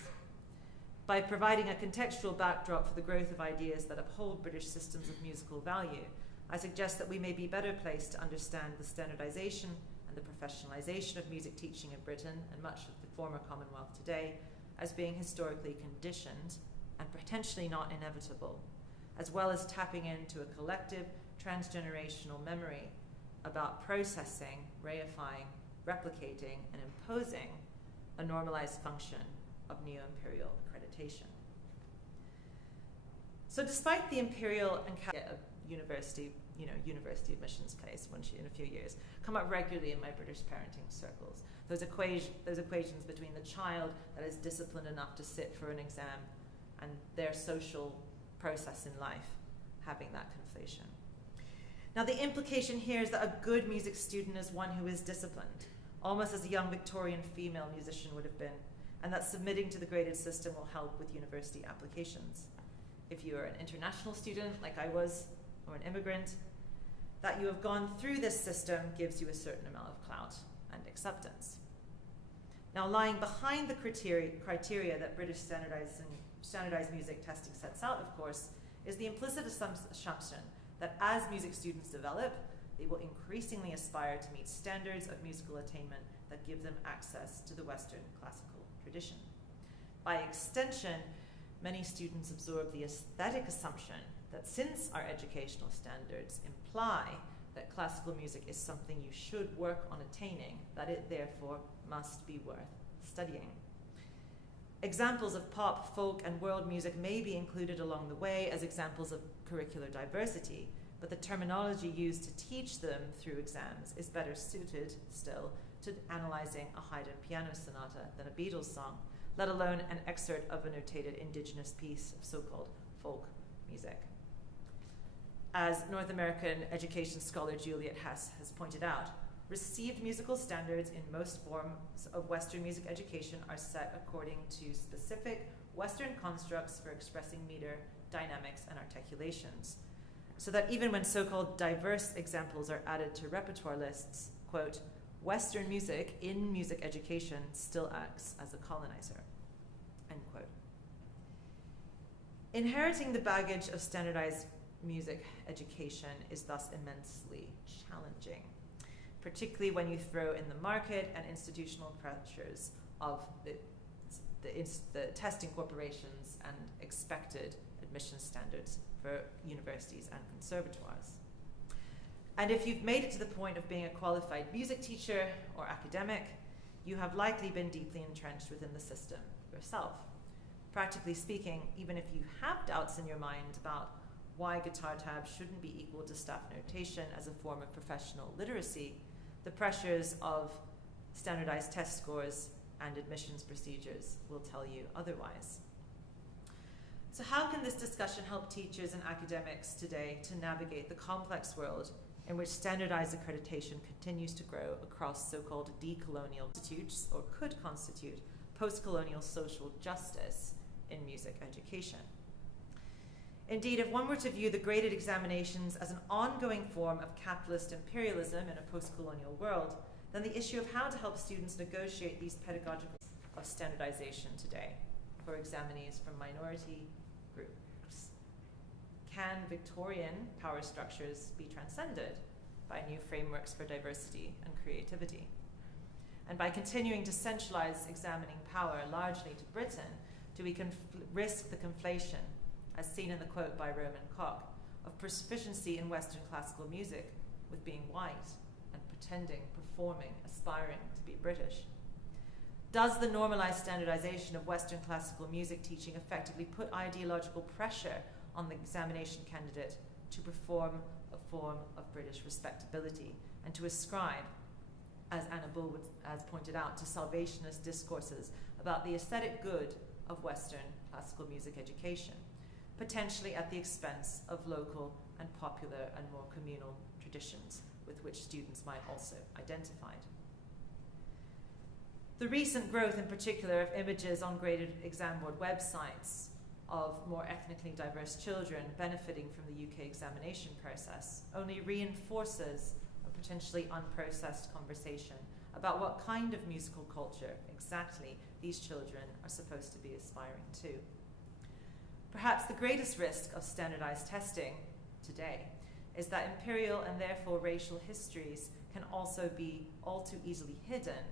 By providing a contextual backdrop for the growth of ideas that uphold British systems of musical value, I suggest that we may be better placed to understand the standardization and the professionalization of music teaching in Britain and much of the former Commonwealth today as being historically conditioned and potentially not inevitable, as well as tapping into a collective transgenerational memory about processing, reifying, replicating, and imposing a normalized function of neo-imperial accreditation. So despite the imperial and university admissions place in a few years, come up regularly in my British parenting circles. Those equations between the child that is disciplined enough to sit for an exam and their social process in life, having that conflation. Now, the implication here is that a good music student is one who is disciplined, almost as a young Victorian female musician would have been, and that submitting to the graded system will help with university applications. If you are an international student, like I was, or an immigrant, that you have gone through this system gives you a certain amount of clout and acceptance. Now, lying behind the criteria that British standardized music testing sets out, of course, is the implicit assumption that as music students develop, they will increasingly aspire to meet standards of musical attainment that give them access to the Western classical tradition. By extension, many students absorb the aesthetic assumption that since our educational standards imply that classical music is something you should work on attaining, that it therefore must be worth studying. Examples of pop, folk, and world music may be included along the way as examples of curricular diversity, but the terminology used to teach them through exams is better suited still to analyzing a Haydn piano sonata than a Beatles song, let alone an excerpt of a notated indigenous piece of so-called folk music. As North American education scholar Juliet Hess has pointed out, received musical standards in most forms of Western music education are set according to specific Western constructs for expressing meter, dynamics, and articulations, so that even when so-called diverse examples are added to repertoire lists, quote, Western music in music education still acts as a colonizer, end quote. Inheriting the baggage of standardized music education is thus immensely challenging, particularly when you throw in the market and institutional pressures of the testing corporations and expected admission standards for universities and conservatoires. And if you've made it to the point of being a qualified music teacher or academic, you have likely been deeply entrenched within the system yourself. Practically speaking, even if you have doubts in your mind about why guitar tabs shouldn't be equal to staff notation as a form of professional literacy, the pressures of standardized test scores and admissions procedures will tell you otherwise. So how can this discussion help teachers and academics today to navigate the complex world in which standardized accreditation continues to grow across so-called decolonial institutes, or could constitute post-colonial social justice in music education? Indeed, if one were to view the graded examinations as an ongoing form of capitalist imperialism in a post-colonial world, then the issue of how to help students negotiate these pedagogical of standardization today for examinees from minority groups. Can Victorian power structures be transcended by new frameworks for diversity and creativity? And by continuing to centralize examining power largely to Britain, do we risk the conflation, as seen in the quote by Roman Koch, of proficiency in Western classical music with being white and pretending, performing, aspiring to be British? Does the normalized standardization of Western classical music teaching effectively put ideological pressure on the examination candidate to perform a form of British respectability and to ascribe, as Anna Bull has pointed out, to salvationist discourses about the aesthetic good of Western classical music education, potentially at the expense of local and popular and more communal traditions with which students might also identify? The recent growth, in particular, of images on graded exam board websites of more ethnically diverse children benefiting from the UK examination process only reinforces a potentially unprocessed conversation about what kind of musical culture exactly these children are supposed to be aspiring to. Perhaps the greatest risk of standardized testing today is that imperial and therefore racial histories can also be all too easily hidden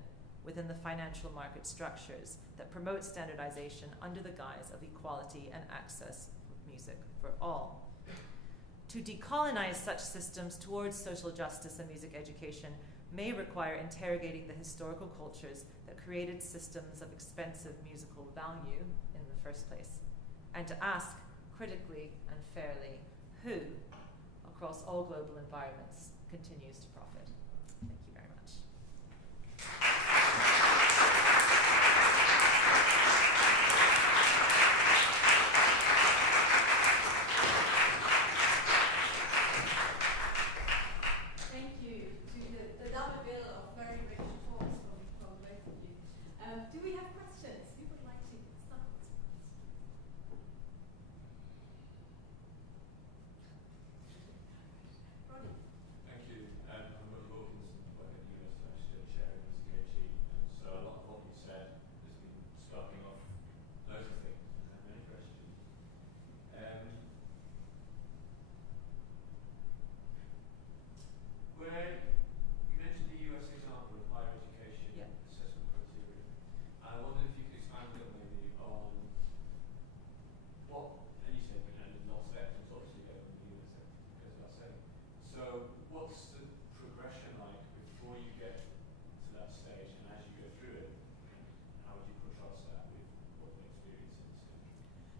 within the financial market structures that promote standardization under the guise of equality and access to music for all. To decolonize such systems towards social justice and music education may require interrogating the historical cultures that created systems of expensive musical value in the first place, and to ask critically and fairly who, across all global environments, continues to profit. Thank you very much. Thank you to the double bill of very rich talks from both of you. Do we have questions? Who would like to start? Ronnie?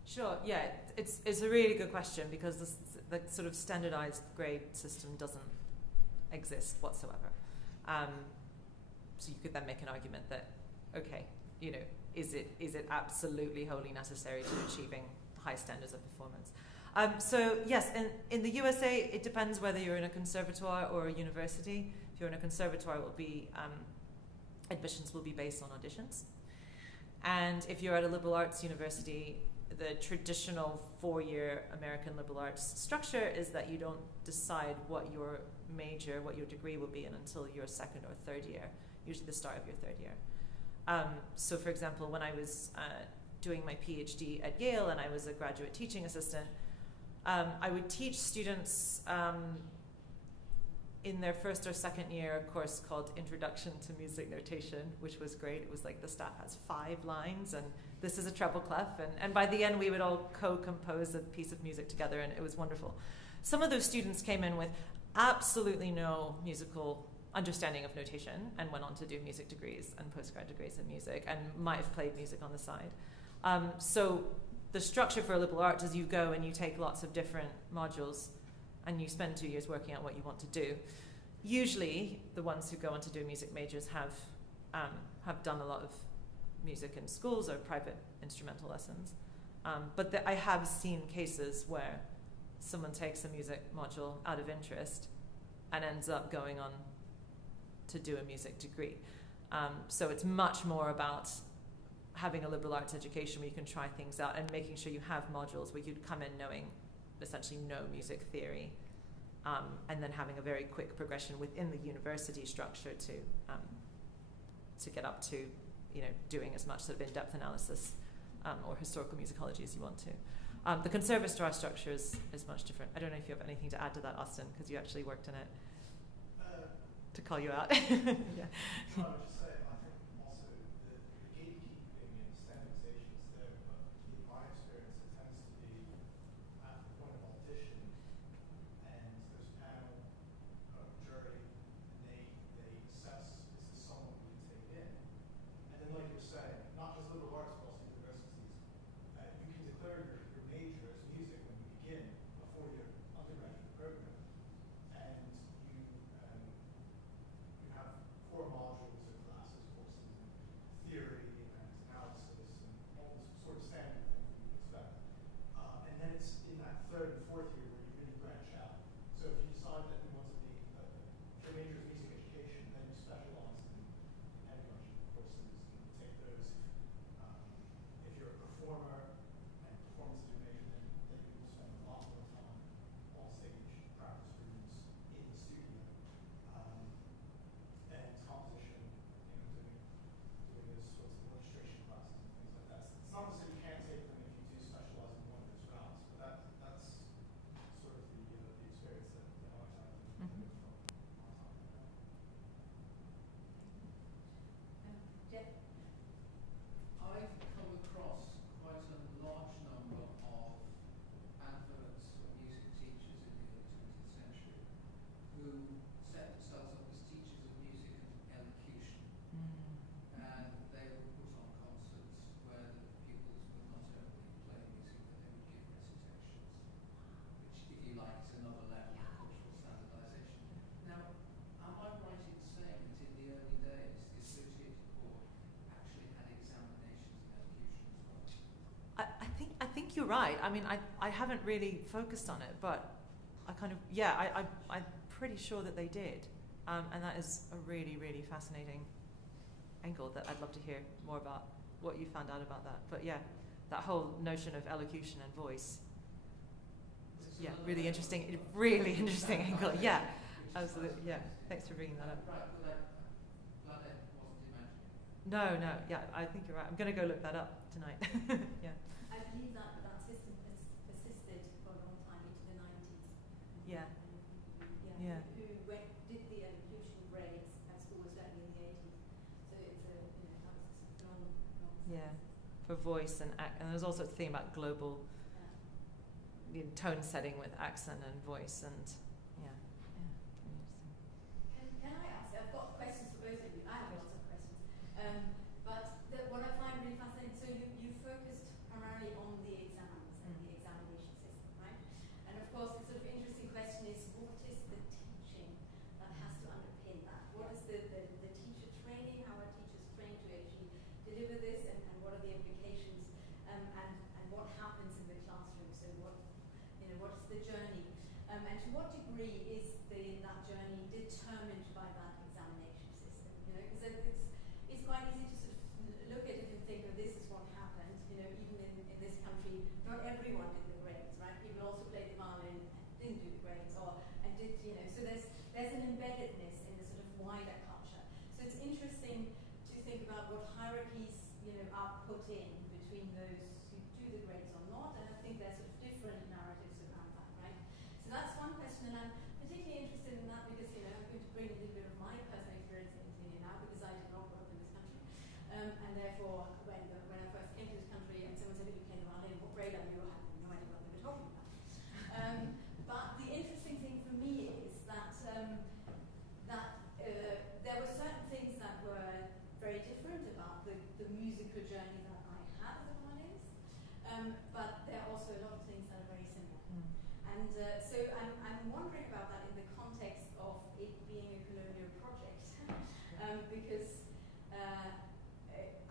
Sure, yeah, it's a really good question because the sort of standardized grade system doesn't exist whatsoever. So you could then make an argument that, okay, you know, is it absolutely wholly necessary to achieving high standards of performance? So yes, in the USA, it depends whether you're in a conservatoire or a university. If you're in a conservatoire, it will be admissions will be based on auditions, and if you're at a liberal arts university, the traditional 4-year American liberal arts structure is that you don't decide what your major, what your degree will be in until your 2nd or 3rd year, usually the start of your 3rd year. So for example, when I was doing my PhD at Yale and I was a graduate teaching assistant, I would teach students in their 1st or 2nd year a course called Introduction to Music Notation, which was great. It was like the staff has 5 lines and this is a treble clef, and by the end we would all co-compose a piece of music together, and it was wonderful. Some of those students came in with absolutely no musical understanding of notation and went on to do music degrees and postgrad degrees in music and might have played music on the side. So the structure for a liberal arts is you go and you take lots of different modules and you spend 2 years working out what you want to do. Usually the ones who go on to do music majors have done a lot of music in schools or private instrumental lessons. But I have seen cases where someone takes a music module out of interest and ends up going on to do a music degree. So it's much more about having a liberal arts education where you can try things out and making sure you have modules where you come in knowing essentially no music theory, and then having a very quick progression within the university structure to get up to, you know, doing as much sort of in-depth analysis or historical musicology as you want to. The conservatoire structure is much different. I don't know if you have anything to add to that, Austin, because you actually worked in it. To call you out. Yeah. No, I would just say, I think also the gatekeeping and standardization is there, but in my experience, it tends to be at the point of audition, and there's a panel, jury, and they assess, is this someone we can take in? And then like you're saying, not just liberal arts, but also universities, you can declare your major as music when you begin a 4-year undergraduate program, and you have core modules or classes, courses in theory and analysis and all this sort of standard things we would expect. And then it's in that 3rd and 4th year where you really branch out. So if you decide that you want to be, if your major is music education, then you specialize in heavy functional courses and take those. If you're a performer and performance is your major, then you will spend a lot more time on stage, practice rooms, in the studio. And composition, you know, doing those sorts of illustration classes and things like that. It's not to say you can't take them if you do specialize in one of those routes, but that's sort of the experience that I've had from our time. Jeff? I've come across quite a large number of adverts for music teachers in the early 20th century who set themselves up as teachers of music and elocution. And they would put on concerts where the pupils would not only play music, but they would give recitations, which, if you like, is another level of cultural standardization. Now, am I right in saying that in the early days, the Associated Board actually had examinations in elocution as well? I think you're right. I mean, I haven't really focused on it, but I kind of, yeah, I'm pretty sure that they did. And that is a really, really fascinating angle that I'd love to hear more about what you found out about that. But yeah, that whole notion of elocution and voice. Yeah, really interesting, really interesting angle. Yeah, absolutely. Yeah, thanks for bringing that up. Right, but glad I wasn't imagining. No, yeah, I think you're right. I'm going to go look that up tonight. Yeah. I believe that system has persisted for a long time into the 90s. Yeah. Yeah. Yeah. Who did the elocution grades at school, certainly in the 80s. So it's a, you know, that was long Yeah. For voice and there's also the thing about global tone setting with accent and voice and yeah. Can I ask? I've got questions for both of you. I have lots of questions. But what I find really fascinating, so you focused primarily on the exam. there's an embeddedness in the sort of wider culture. So it's interesting to think about what hierarchies, are put in between those who do the grades or not, and I think there's sort of different narratives around that, right? So that's one question, and I'm particularly interested in that because, I'm going to bring a little bit of my personal experience into here now because I did not grow up in this country, and therefore when I first came to this country and someone said, "You're playing the violin, what grade are you?" I had no idea what they were talking about. But the interesting thing for me is that there were certain things that were very different about the musical journey that I had as a violinist, but there are also a lot of things that are very similar. And so I'm wondering about that in the context of it being a colonial project, because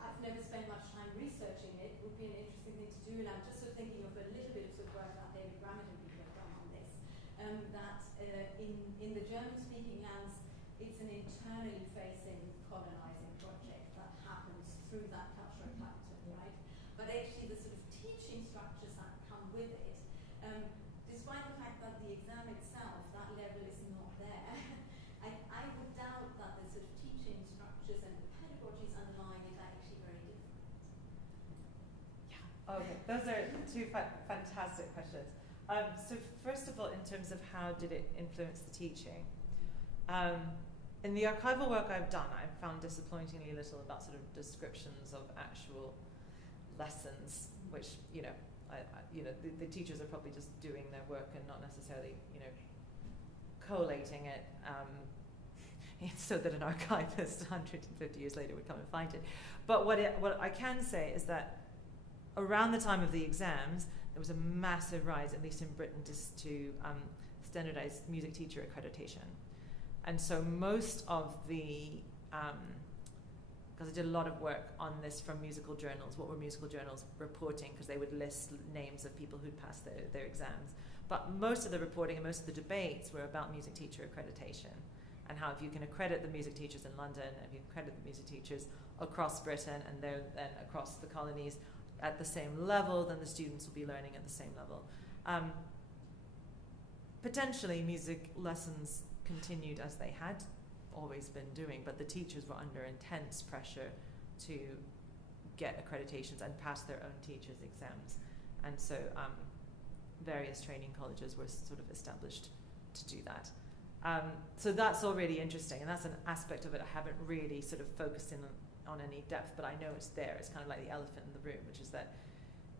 I've never spent much time researching it. It would be an interesting thing to do, and I'm just sort of thinking of a little bit of sort of work that David Grammett and people have done on this, that in the German-speaking lands, it's an internally facing colonizing project that happens through that cultural capital, right? But actually the sort of teaching structures that come with it, despite the fact that the exam itself, that level is not there, I would doubt that the sort of teaching structures and the pedagogies underlying it are actually very different. Okay, those are two fantastic questions. So first of all, in terms of how did it influence the teaching, in the archival work I've done, I've found disappointingly little about sort of descriptions of actual lessons, which the teachers are probably just doing their work and not necessarily collating it so that an archivist 150 years later would come and find it. But what I can say is that around the time of the exams, there was a massive rise, at least in Britain, to standardized music teacher accreditation. And so most of the, because I did a lot of work on this from musical journals, what were musical journals reporting, because they would list names of people who'd passed their exams. But most of the reporting and most of the debates were about music teacher accreditation and how if you can accredit the music teachers in London and you accredit the music teachers across Britain and then across the colonies at the same level, then the students will be learning at the same level. Potentially music lessons continued as they had always been doing, but the teachers were under intense pressure to get accreditations and pass their own teachers' exams. And so various training colleges were sort of established to do that. So that's all really interesting, and that's an aspect of it I haven't really sort of focused in on any depth, but I know it's there. It's kind of like the elephant in the room, which is that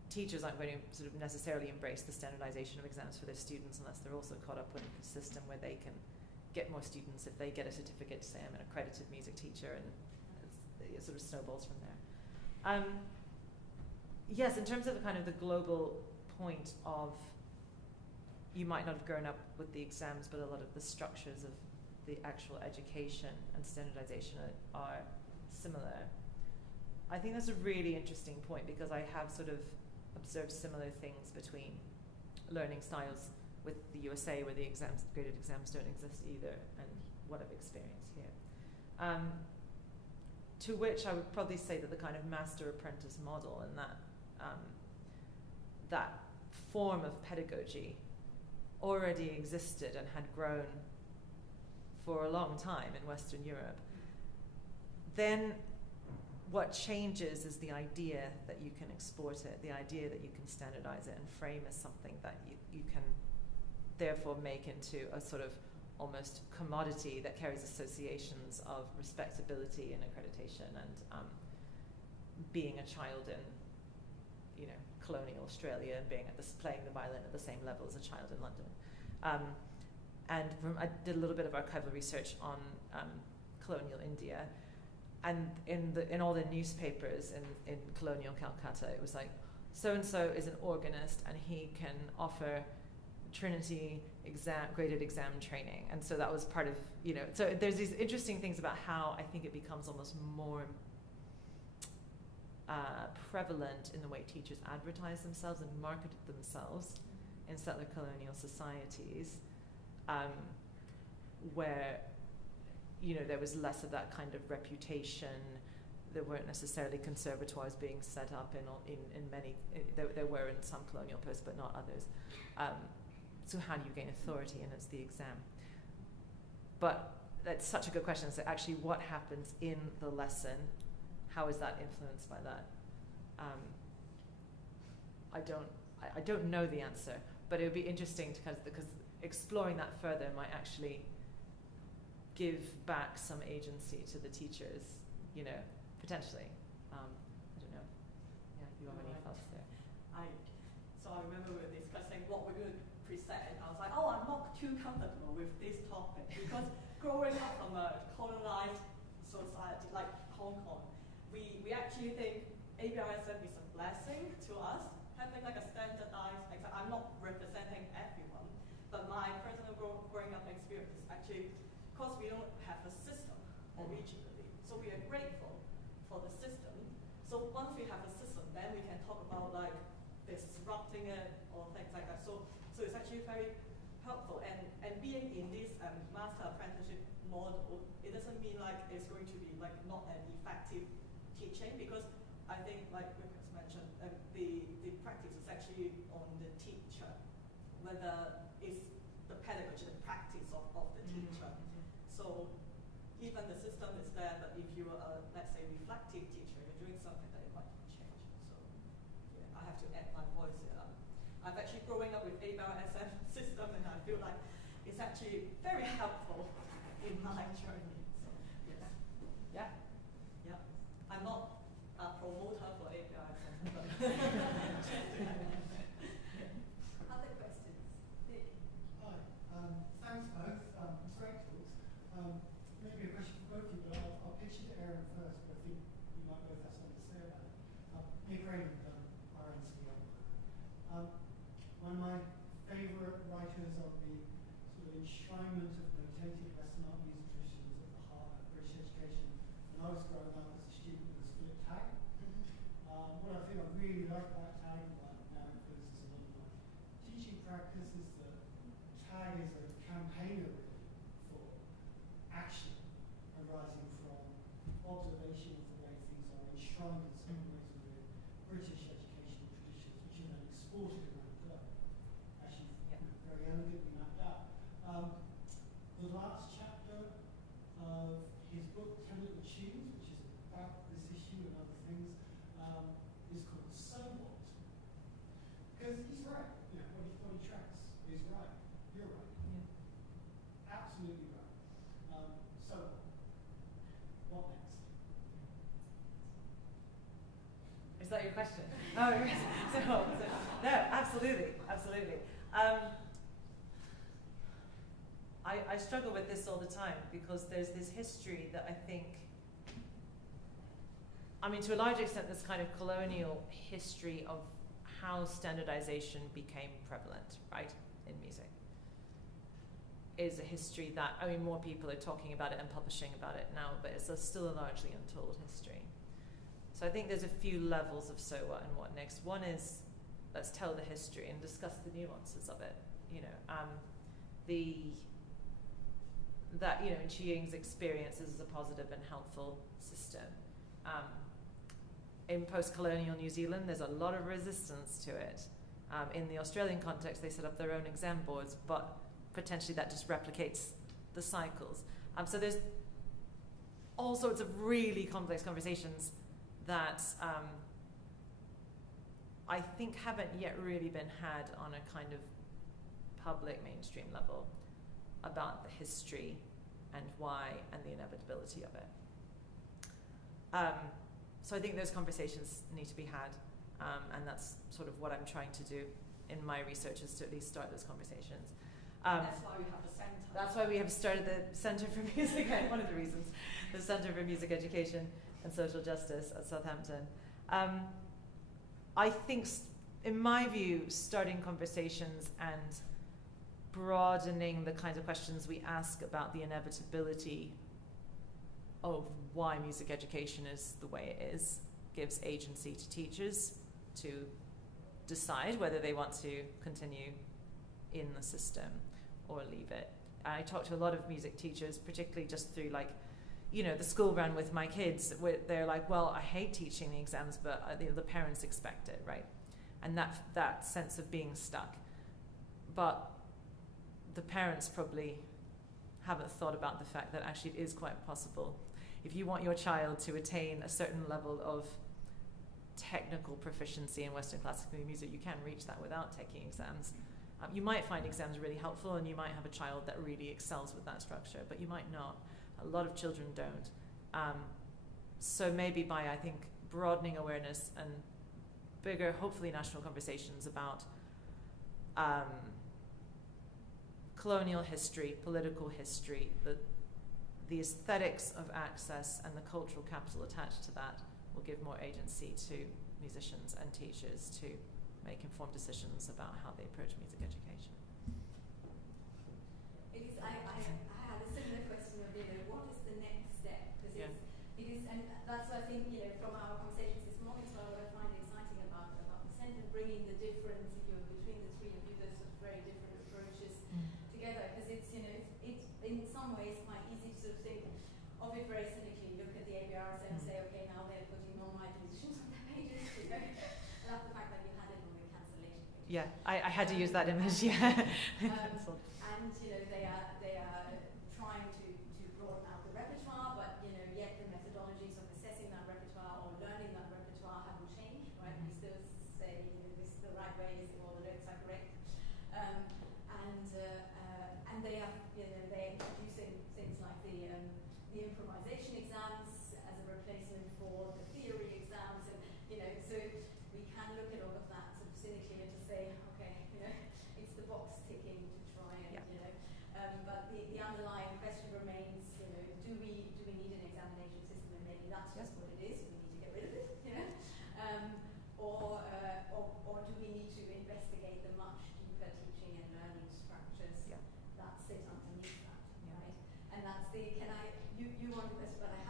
teachers aren't going to sort of necessarily embrace the standardization of exams for their students unless they're also caught up in a system where they can get more students if they get a certificate to say I'm an accredited music teacher, and it sort of snowballs from there. Yes, in terms of kind of the global point of you might not have grown up with the exams, but a lot of the structures of the actual education and standardization are similar. I think that's a really interesting point because I have sort of observed similar things between learning styles with the USA, where the graded exams don't exist either, and what I've experienced here. To which I would probably say that the kind of master-apprentice model and that form of pedagogy already existed and had grown for a long time in Western Europe. Then what changes is the idea that you can export it, the idea that you can standardize it and frame as something that you can therefore make into a sort of almost commodity that carries associations of respectability and accreditation and being a child in colonial Australia and playing the violin at the same level as a child in London. I did a little bit of archival research on colonial India, and in all the newspapers in colonial Calcutta, it was like, so-and-so is an organist and he can offer Trinity graded exam training. And so that was part of, so there's these interesting things about how I think it becomes almost more prevalent in the way teachers advertise themselves and market themselves in settler colonial societies, where there was less of that kind of reputation. There weren't necessarily conservatoires being set up in many. There were in some colonial posts, but not others. So how do you gain authority? And it's the exam. but that's such a good question. So actually, what happens in the lesson? How is that influenced by that? I don't know the answer, but it would be interesting to because exploring that further might actually give back some agency to the teachers, potentially. I don't know. Yeah, you have any thoughts there? So I remember we were discussing what we're going to present. I was like, oh, I'm not too comfortable with this topic because growing up from a colonized society like Hong Kong, we actually think ABRSM is a blessing to us, having like a standardized, I'm not representing everyone, but my personal growing up experience is actually, because we don't have a system originally, so we are grateful for the system. So once we have a system, then we can talk about like disrupting it or things like that. So it's actually very helpful. And being in this master apprenticeship model, it doesn't mean like it's going to be like not an effective teaching, because I think like Lucas mentioned, the practice is actually on the teacher, whether it's the pedagogy, the practice of the teacher. So even the system is there, but if you are a, let's say, reflective teacher, you're doing something that you might change. So yeah, I have to add my voice here. I'm actually growing up with ABRSM system, and I feel like it's actually very helpful in my journey. So yes, yeah. I'm not a promoter for ABRSM. Other questions? Maybe. Hi, thanks both. Great talks. Maybe a question for both of you, but I'll pitch it to Erin first, but I think you might both have something to say about it. Nick Raymond, RNCM. One of my favourite writers on the sort of enshrinement of notated Western art music traditions at the heart of British education. When I was growing up as a student, it was split tag. What I think I really like about tag, and what now influences a lot of my teaching practice, is that tag is a campaigner for action arising from observation of the way things are enshrined in certain ways within British educational traditions, which are then exported around the globe. Actually, very elegantly mapped out. The last chapter of his book, Erin and Chiying, which is about this issue and other things, is called So What? Because he's right. What he tracks is right. You're right. Absolutely right. So what next? Is that your question? No, absolutely. I struggle with this all the time because there's this history that I think, to a large extent, this kind of colonial history of how standardization became prevalent, right, in music, is a history that, more people are talking about it and publishing about it now, but it's still a largely untold history. So I think there's a few levels of so what and what next. One is, let's tell the history and discuss the nuances of it. Chiying's experience is a positive and helpful system. In post-colonial New Zealand, there's a lot of resistance to it. In the Australian context, they set up their own exam boards, but potentially that just replicates the cycles. So there's all sorts of really complex conversations that I think haven't yet really been had on a kind of public mainstream level about the history and why and the inevitability of it. So I think those conversations need to be had, and that's sort of what I'm trying to do in my research, is to at least start those conversations. That's why we have the centre. That's why we have started the Centre for Music, one of the reasons, the Centre for Music Education and Social Justice at Southampton. I think, in my view, starting conversations and broadening the kinds of questions we ask about the inevitability of why music education is the way it is gives agency to teachers to decide whether they want to continue in the system or leave it. I talk to a lot of music teachers, particularly just through the school run with my kids, where they're like, well, I hate teaching the exams, but the parents expect it, right? And that sense of being stuck. But the parents probably haven't thought about the fact that actually it is quite possible. If you want your child to attain a certain level of technical proficiency in Western classical music, you can reach that without taking exams. You might find exams really helpful, and you might have a child that really excels with that structure, but you might not. A lot of children don't. So maybe by, I think, broadening awareness and bigger, hopefully, national conversations about colonial history, political history, the aesthetics of access and the cultural capital attached to that will give more agency to musicians and teachers to make informed decisions about how they approach music education. Because I had a similar question of, what is the next step? Because and that's what I think, from our conversations this morning, so what I find exciting about the centre, bringing the difference between the three of you, those sort of very different approaches together, because it's in some ways quite easy to sort of think of it very cynically, look at the ABRs and say, okay, now they're putting non-white musicians on their pages, and that's the fact that you had it on the cancellation page. Yeah, I had to use that image, yeah. And they are trying to broaden out the repertoire, but yet the methodologies of assessing that repertoire or learning that repertoire haven't changed, right? We still say, this is the right way, is it all the notes are correct? And they have, they're introducing things like the improvisation exams as a replacement for the theory exams, and so we can look at all of that sort of cynically and to say, okay, it's the box ticking to try and but the underlying question remains, do we need an examination system, and maybe that's just what it is, we need to get rid of it, or do we need to investigate the much deeper teaching and learning structures that sit underneath that, right? And that's you want a question, but I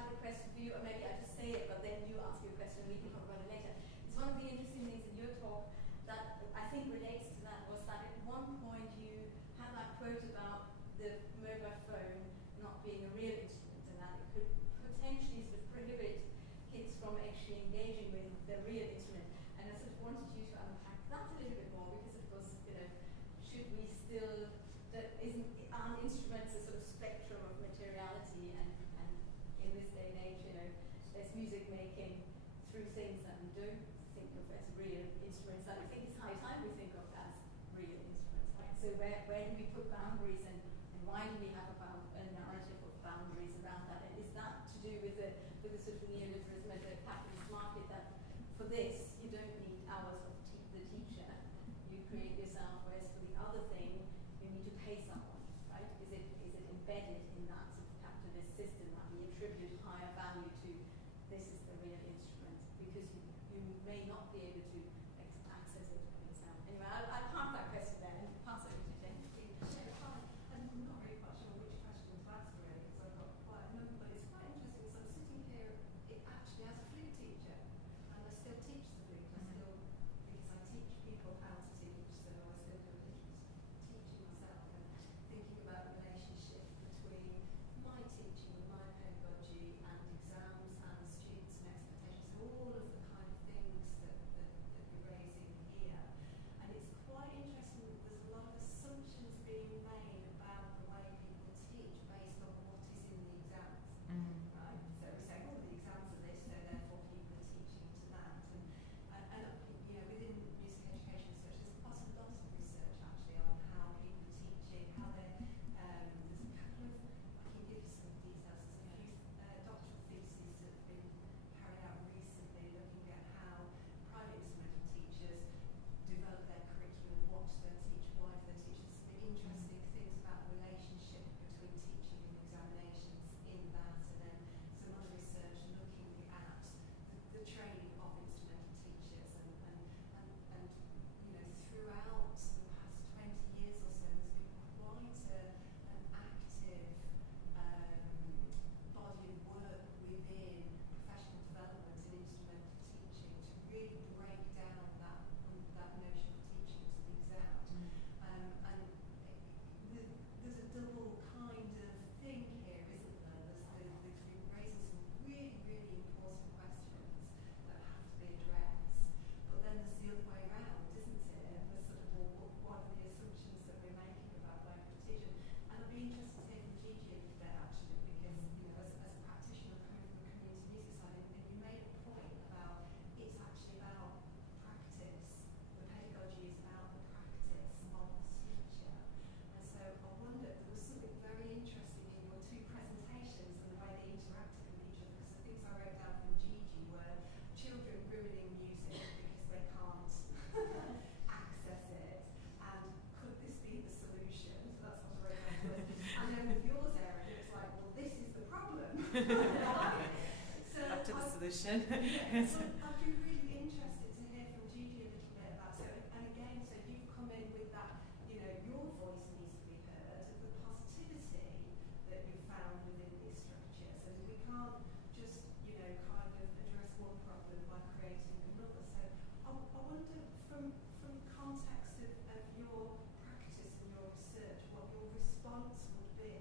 question. Yeah, so I'd be really interested to hear from Judy a little bit about, so, and again, so you've come in with that, you know, your voice needs to be heard, of the positivity that you found within these structures, and we can't just, you know, kind of address one problem by creating another. So I wonder, from the context of your practice and your research, what your response would be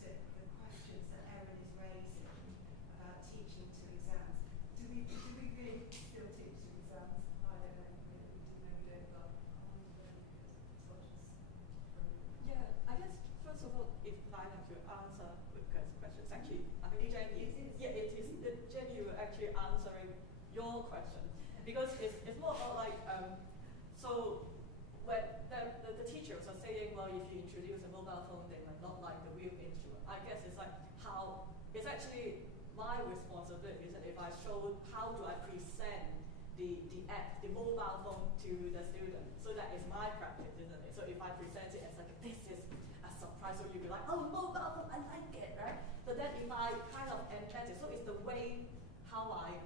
to the questions that Erin is raising about teaching to exams. Do we really still teach to exams? I don't know. We do it, but Yeah, I guess first of all, if I have to answer Rivka's questions, actually, I think Jenny, Jenny, you were actually answering your question, because it's more about like, so when the teachers are saying, well, if you introduce a mobile phone, they might not like the real instrument. I guess it's like how, it's actually my responsibility that if I show how do I present the app, the mobile phone to the student. So that is my practice, isn't it? So if I present it as like, this is a surprise, so you'll be like, oh, mobile phone, I like it, right? But then if I kind of embed it, so it's the way how I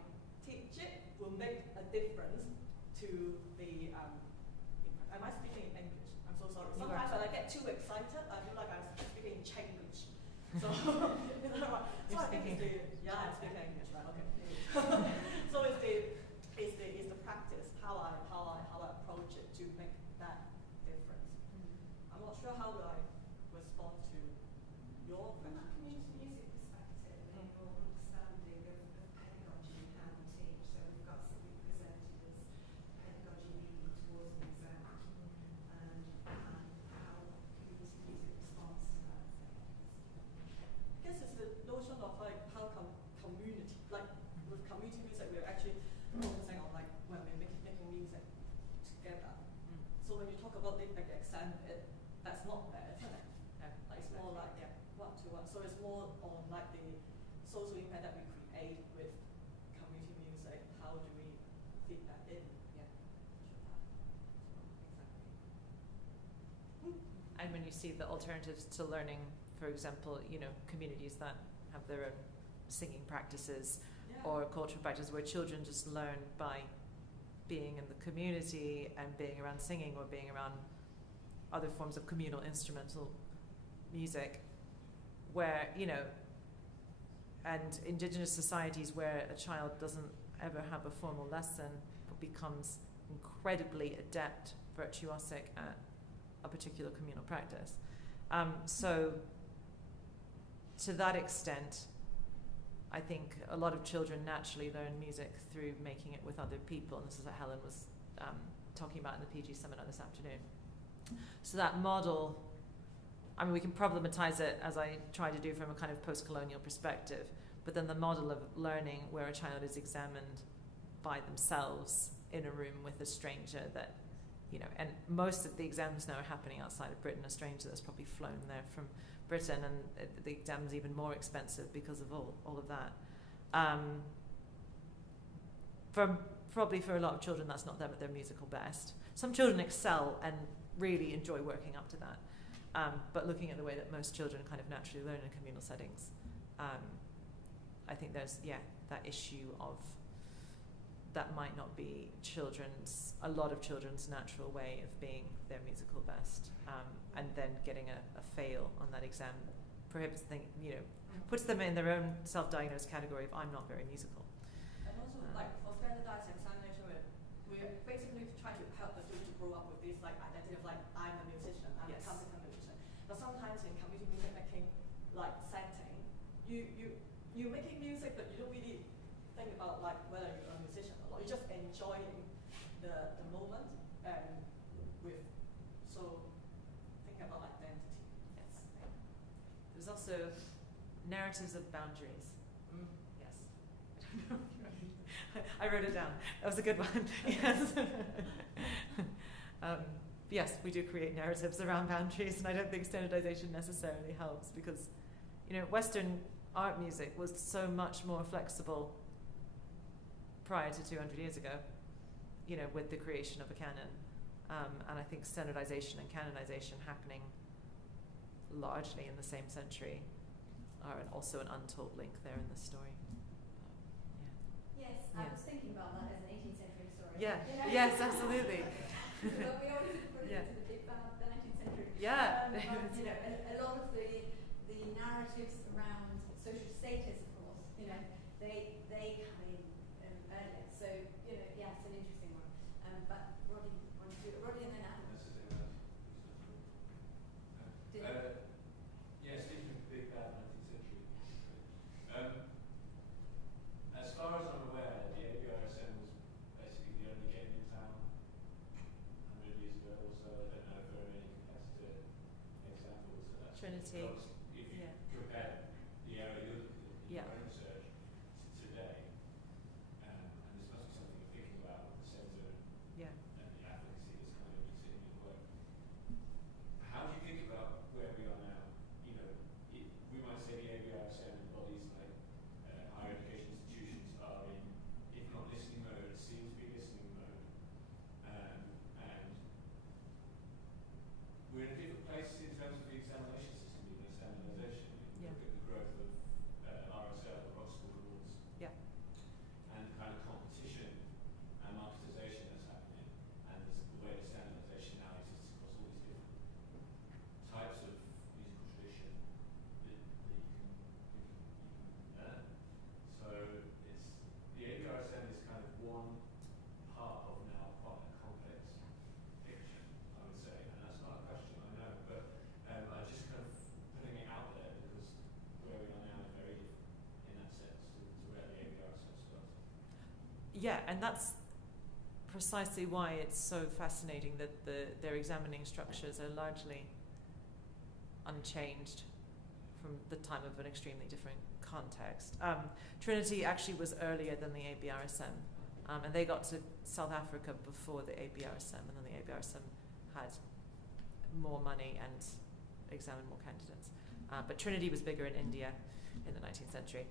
teach it will make a difference to the, am I speaking in English? I'm so sorry. Sometimes when I get too excited, I feel like I'm speaking Chinglish. So, so I think it's the, yeah, I'm speaking English, right? Okay. So it's the practice, how I approach it to make that difference. I'm not sure how do I respond to your from question. that community music perspective and your understanding of pedagogy and how to teach, so we've got something presented as pedagogy leading towards an exam, and how community music responds to that. I guess it's the notion of like how community, like with community music, we're actually focusing on like when we're making music together. So when you talk about the like, exam, that's not there, isn't it? Like it's more like one to one. So it's more on like the social impact that we create with community music. How do we fit that in? Yeah. Exactly. And when you see the alternatives to learning, for example, you know, communities that have their own singing practices or cultural practices where children just learn by being in the community and being around singing or being around other forms of communal instrumental music, where, you know, and indigenous societies where a child doesn't ever have a formal lesson becomes incredibly adept, virtuosic at a particular communal practice. So to that extent, I think a lot of children naturally learn music through making it with other people, and this is what Helen was talking about in the PG seminar this afternoon. So that model, I mean, we can problematize it as I try to do from a kind of post-colonial perspective, but then the model of learning where a child is examined by themselves in a room with a stranger that, you know, and most of the exams now are happening outside of Britain, a stranger that's probably flown there from Britain, and the exam's even more expensive because of all of that. Probably for a lot of children, that's not them at their musical best. Some children excel and really enjoy working up to that. But looking at the way that most children kind of naturally learn in communal settings, I think there's, that issue of that might not be a lot of children's natural way of being their musical best. And then getting a fail on that exam prohibits puts them in their own self-diagnosed category of I'm not very musical. And also, like for standardized examination, we basically try to help the student to grow up with this like identity of like I'm a musician, I'm a concert musician. But sometimes in community music making like setting, you're making music, but you don't really think about like whether you're a musician or not. You're just enjoying the moment and so think about identity. Yes. There's also narratives of boundaries. Yes. I wrote it down. That was a good one. Yes. Yes, we do create narratives around boundaries, and I don't think standardization necessarily helps because, Western art music was so much more flexible prior to 200 years ago, with the creation of a canon. And I think standardization and canonization happening largely in the same century are also an untold link there in this story. Yes, I Yeah. was thinking about that as an 18th century historian. Yeah. You know? Yes, absolutely. So we always put it Yeah. into the big band of the 19th century. Yeah. You know, a lot of the narratives around social status, of course, you know, they come in earlier. So, you know, yeah, it's an interesting one. But Roddy wants to do it. Roddy and then Adam. Yeah, speaking of big bad 19th century, as far as I'm aware, the ABRSM was basically the only game in town 100 years ago or so. I don't know very many competitor examples of that. Trinity. Because if you compare the area you're looking at, research to today, and this must be something you're thinking about, the centre Yeah. and the advocacy that's kind of in your work. How do you think about where we are now? You know, we might say the ABRSM and bodies like higher education institutions are in, if not listening mode, seem to be listening mode. And we're in different places in terms of the examination system, you know, standardization. You look at the growth of RSL, rock school reports. Yeah. And the kind of competition and marketization that's happening, and the way the standardization now exists across all these different types of musical tradition that you can learn. So it's the ABRSM is kind of one part of now quite a complex picture, I would say. And that's not a question, I know, but I just kind of putting it out there because where we are now is very different in that sense to where the ABRSM starts. Yeah, and that's precisely why it's so fascinating that their examining structures are largely unchanged from the time of an extremely different context. Trinity actually was earlier than the ABRSM, and they got to South Africa before the ABRSM, and then the ABRSM had more money and examined more candidates. But Trinity was bigger in India in the 19th century.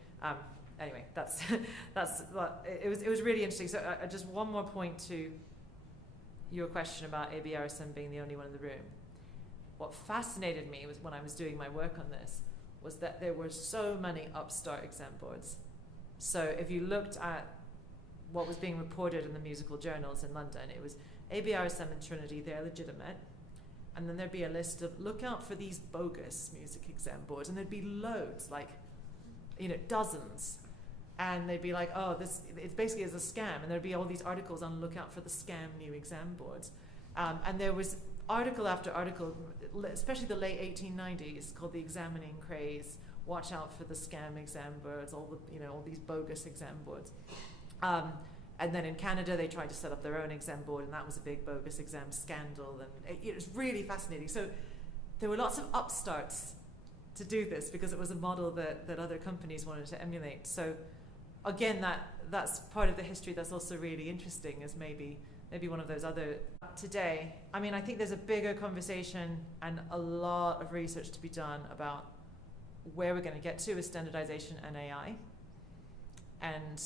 Anyway, it was really interesting. So just one more point to your question about ABRSM being the only one in the room. What fascinated me was when I was doing my work on this was that there were so many upstart exam boards. So if you looked at what was being reported in the musical journals in London, it was ABRSM and Trinity, they're legitimate. And then there'd be a list of, look out for these bogus music exam boards. And there'd be loads, like, you know, dozens. And they'd be like, oh, this, it's basically as a scam. And there'd be all these articles on look out for the scam new exam boards. And there was article after article, especially the late 1890s, called The Examining Craze. Watch out for the scam exam boards, all the, you know, all these bogus exam boards. And then in Canada, they tried to set up their own exam board, and that was a big bogus exam scandal. And it was really fascinating. So there were lots of upstarts to do this because it was a model that other companies wanted to emulate. So again, that's part of the history that's also really interesting, is maybe one of those other. Today, I mean, I think there's a bigger conversation and a lot of research to be done about where we're going to get to with standardization and AI, and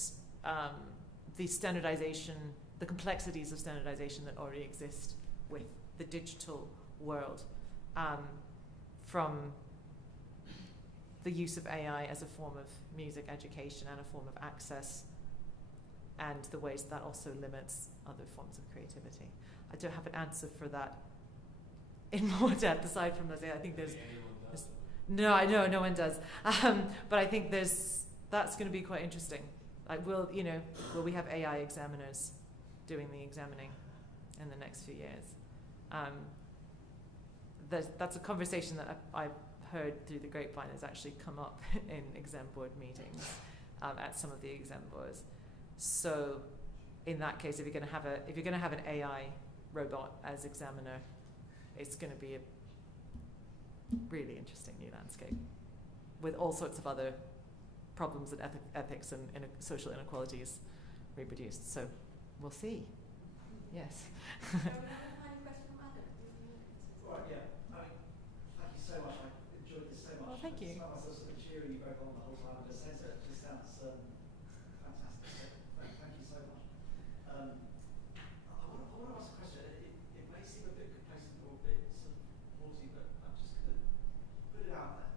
the standardization, the complexities of standardization that already exist with the digital world, from the use of AI as a form of music education and a form of access, and the ways that also limits other forms of creativity. I don't have an answer for that in more depth, aside from I think there's no, I know no one does, but I think that's going to be quite interesting. Like, will we have AI examiners doing the examining in the next few years? That's a conversation that I've heard through the grapevine has actually come up in exam board meetings at some of the exam boards. So, in that case, if you're going to have an AI robot as examiner, it's going to be a really interesting new landscape with all sorts of other problems and ethics and social inequalities reproduced. So, we'll see. Yes. So we have a final question from Adam. Right, yeah. I mean, thank you so much. I enjoyed this so much. Oh, thank you. I was sort of cheering you both on the whole time, and just sounds fantastic. So, thank you so much. I want to ask a question. It may seem a bit complacent or a bit sort of ballsy, but I'm just going to put it out there.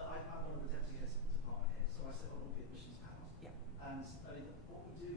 I'm one of the deputy heads of the department here, so I sit on all the admissions panels. Yeah. And I mean, what we do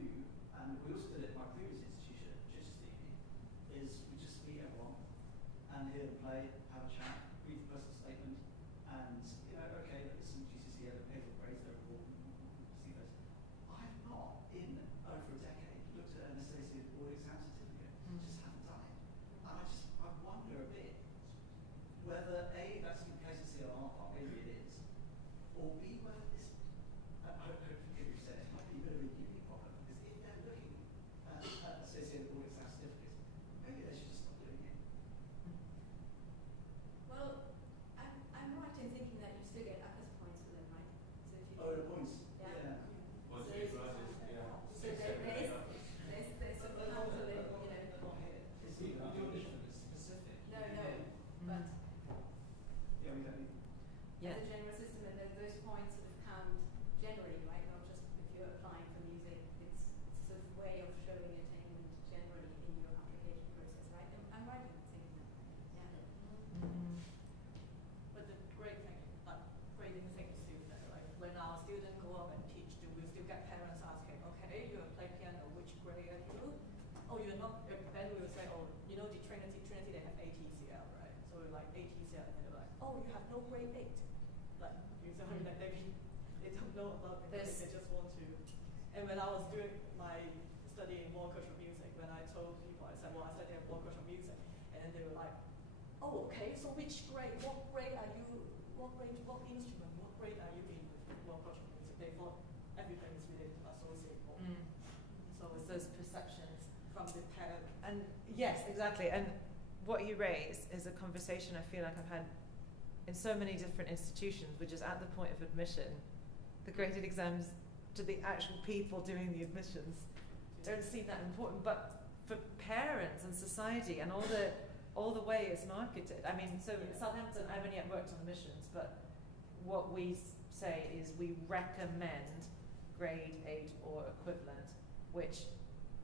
okay, you play piano, which grade are you? Oh, you're not, then we would say, oh, you know, the Trinity, they have ATCL, right? So we're like ATCL, and they're like, oh, you have no grade 8. Like, you say, like, they don't know about it, they just want to. And when I was doing my study in more cultural music, when I told people, I said, well, I study in more cultural music, and they were like, oh, okay, so which grade, what grade are you, what instrument, what grade are you in with more cultural music? They thought everything is related to associate more. So it's those perceptions From the parent. And yes, exactly. And what you raise is a conversation I feel like I've had in so many different institutions, which is at the point of admission, the graded exams to the actual people doing the admissions don't seem that important. But for parents and society and all the way it's marketed. I mean, so at Southampton, I haven't yet worked on admissions, but what we say is we recommend grade 8 or equivalent, which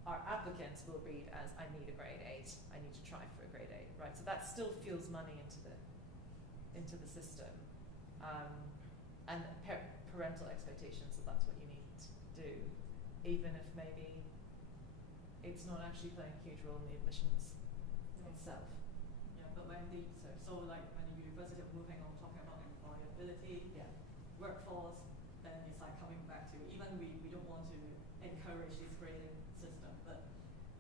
our applicants will read as, I need a grade 8, I need to try for a grade 8, right? So that still fuels money into the system. And parental expectations that that's what you need to do, even if maybe it's not actually playing a huge role in the admissions itself. Yeah, but when so like when the University of moving on talking about employability, workforce, then it's like coming back to, even we don't want to encourage this grading system, but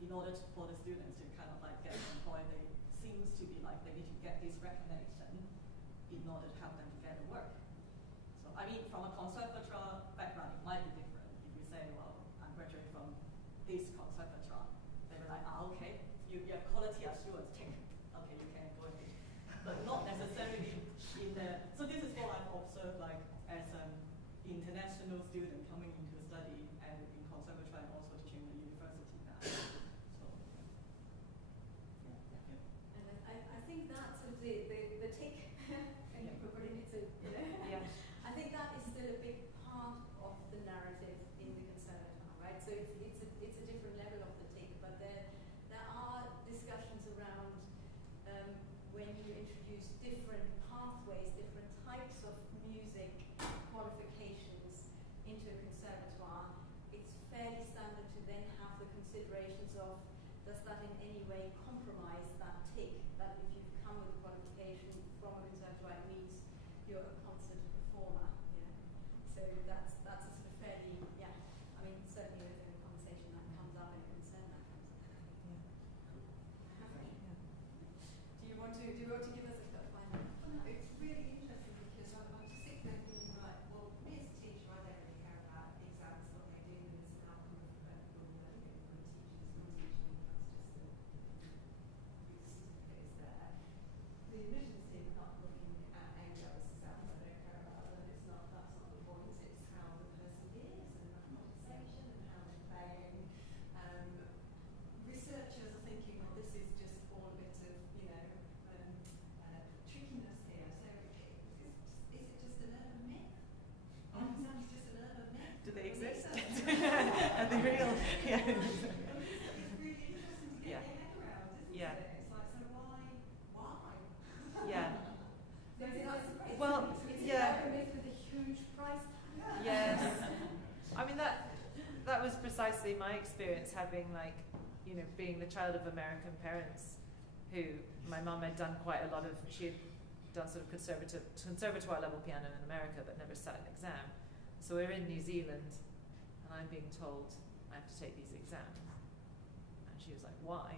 in order for the students to kind of like get employed, they seems to be like they need to get this recognition in order to help them get a work. So I mean, from a conservatoire background, it might be different. If you say, well, I'm graduating from this conservatoire, they were like, okay, you have quality assurance, tick. Okay, you can go ahead. But not necessarily in the, so this is what I've observed like as an international student coming into the study and in conservatoire and also teaching the university now. So, And I think that sort of the tick, and everybody needs to, you know, I think that is still a big part of the narrative in the conservatoire, right? So it's a different level of the tick, but there are discussions around when you introduce different pathways, different types of music qualifications into a conservatoire, it's fairly standard to then have the considerations of, does that in any way compromise that tick? That if you've come with a qualification from a conservatoire, it means you're a concert performer, you know. So that's a sort of fairly, I mean, certainly a conversation that comes up and a concern that comes up. Do you want to give us a final? Well, no, it's really interesting because I want to sit there thinking, right, well, here's a teacher, I don't really care about the exams, what they do, and there's an outcome of everybody learning it, but teachers still teaching, that's just certificates there. The admissions team are not looking at A-levels exams, they don't care about them, that's not the point, it's how the person is, and that conversation, and how they're playing. Researchers are thinking, well, this is just all a bit of, you know, trickiness here. So is it just an urban myth? Exams just an urban myth? Do they exist? Are they real? Yeah. It's really interesting to get your head around, isn't it? It's like, so why? Yeah. So it's Well, it's yeah. a myth with a huge price tag. Yes. I mean, that was precisely my experience, having like, you know, being the child of American parents who, my mum had done quite a lot of, she had done sort of conservatoire level piano in America but never sat an exam. So we're in New Zealand and I'm being told I have to take these exams. And she was like, why?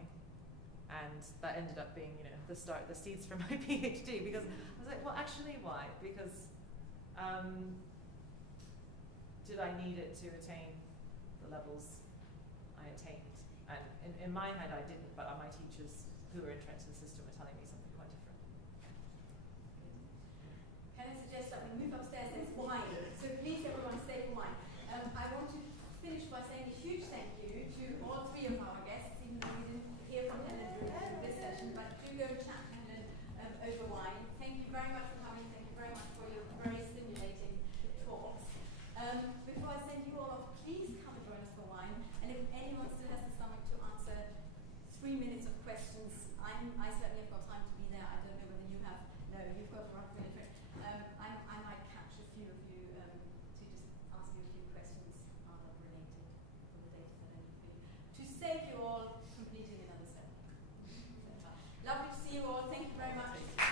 And that ended up being, you know, the seeds for my PhD, because I was like, well, actually, why? Because did I need it to attain the levels I attained? And in my head, I didn't, but my teachers who were entrenched in the system were telling me something quite different. Can I suggest that we move upstairs? There's wine. So please, everyone, stay for wine. I want to finish by saying a huge thank you to all three of our guests, even though we didn't hear from Helen during this session, but do go and chat to Helen over wine. Thank you very much for coming. Thank you very much for your very stimulating talks. Before I send you all off, please come and join us for wine. And if anyone still has something to answer, 3 minutes of questions. I certainly have got time to be there. I don't know whether you have. No, you've got to run for your trip. I might catch a few of you to just ask you a few questions related to the you all. Thank you very much.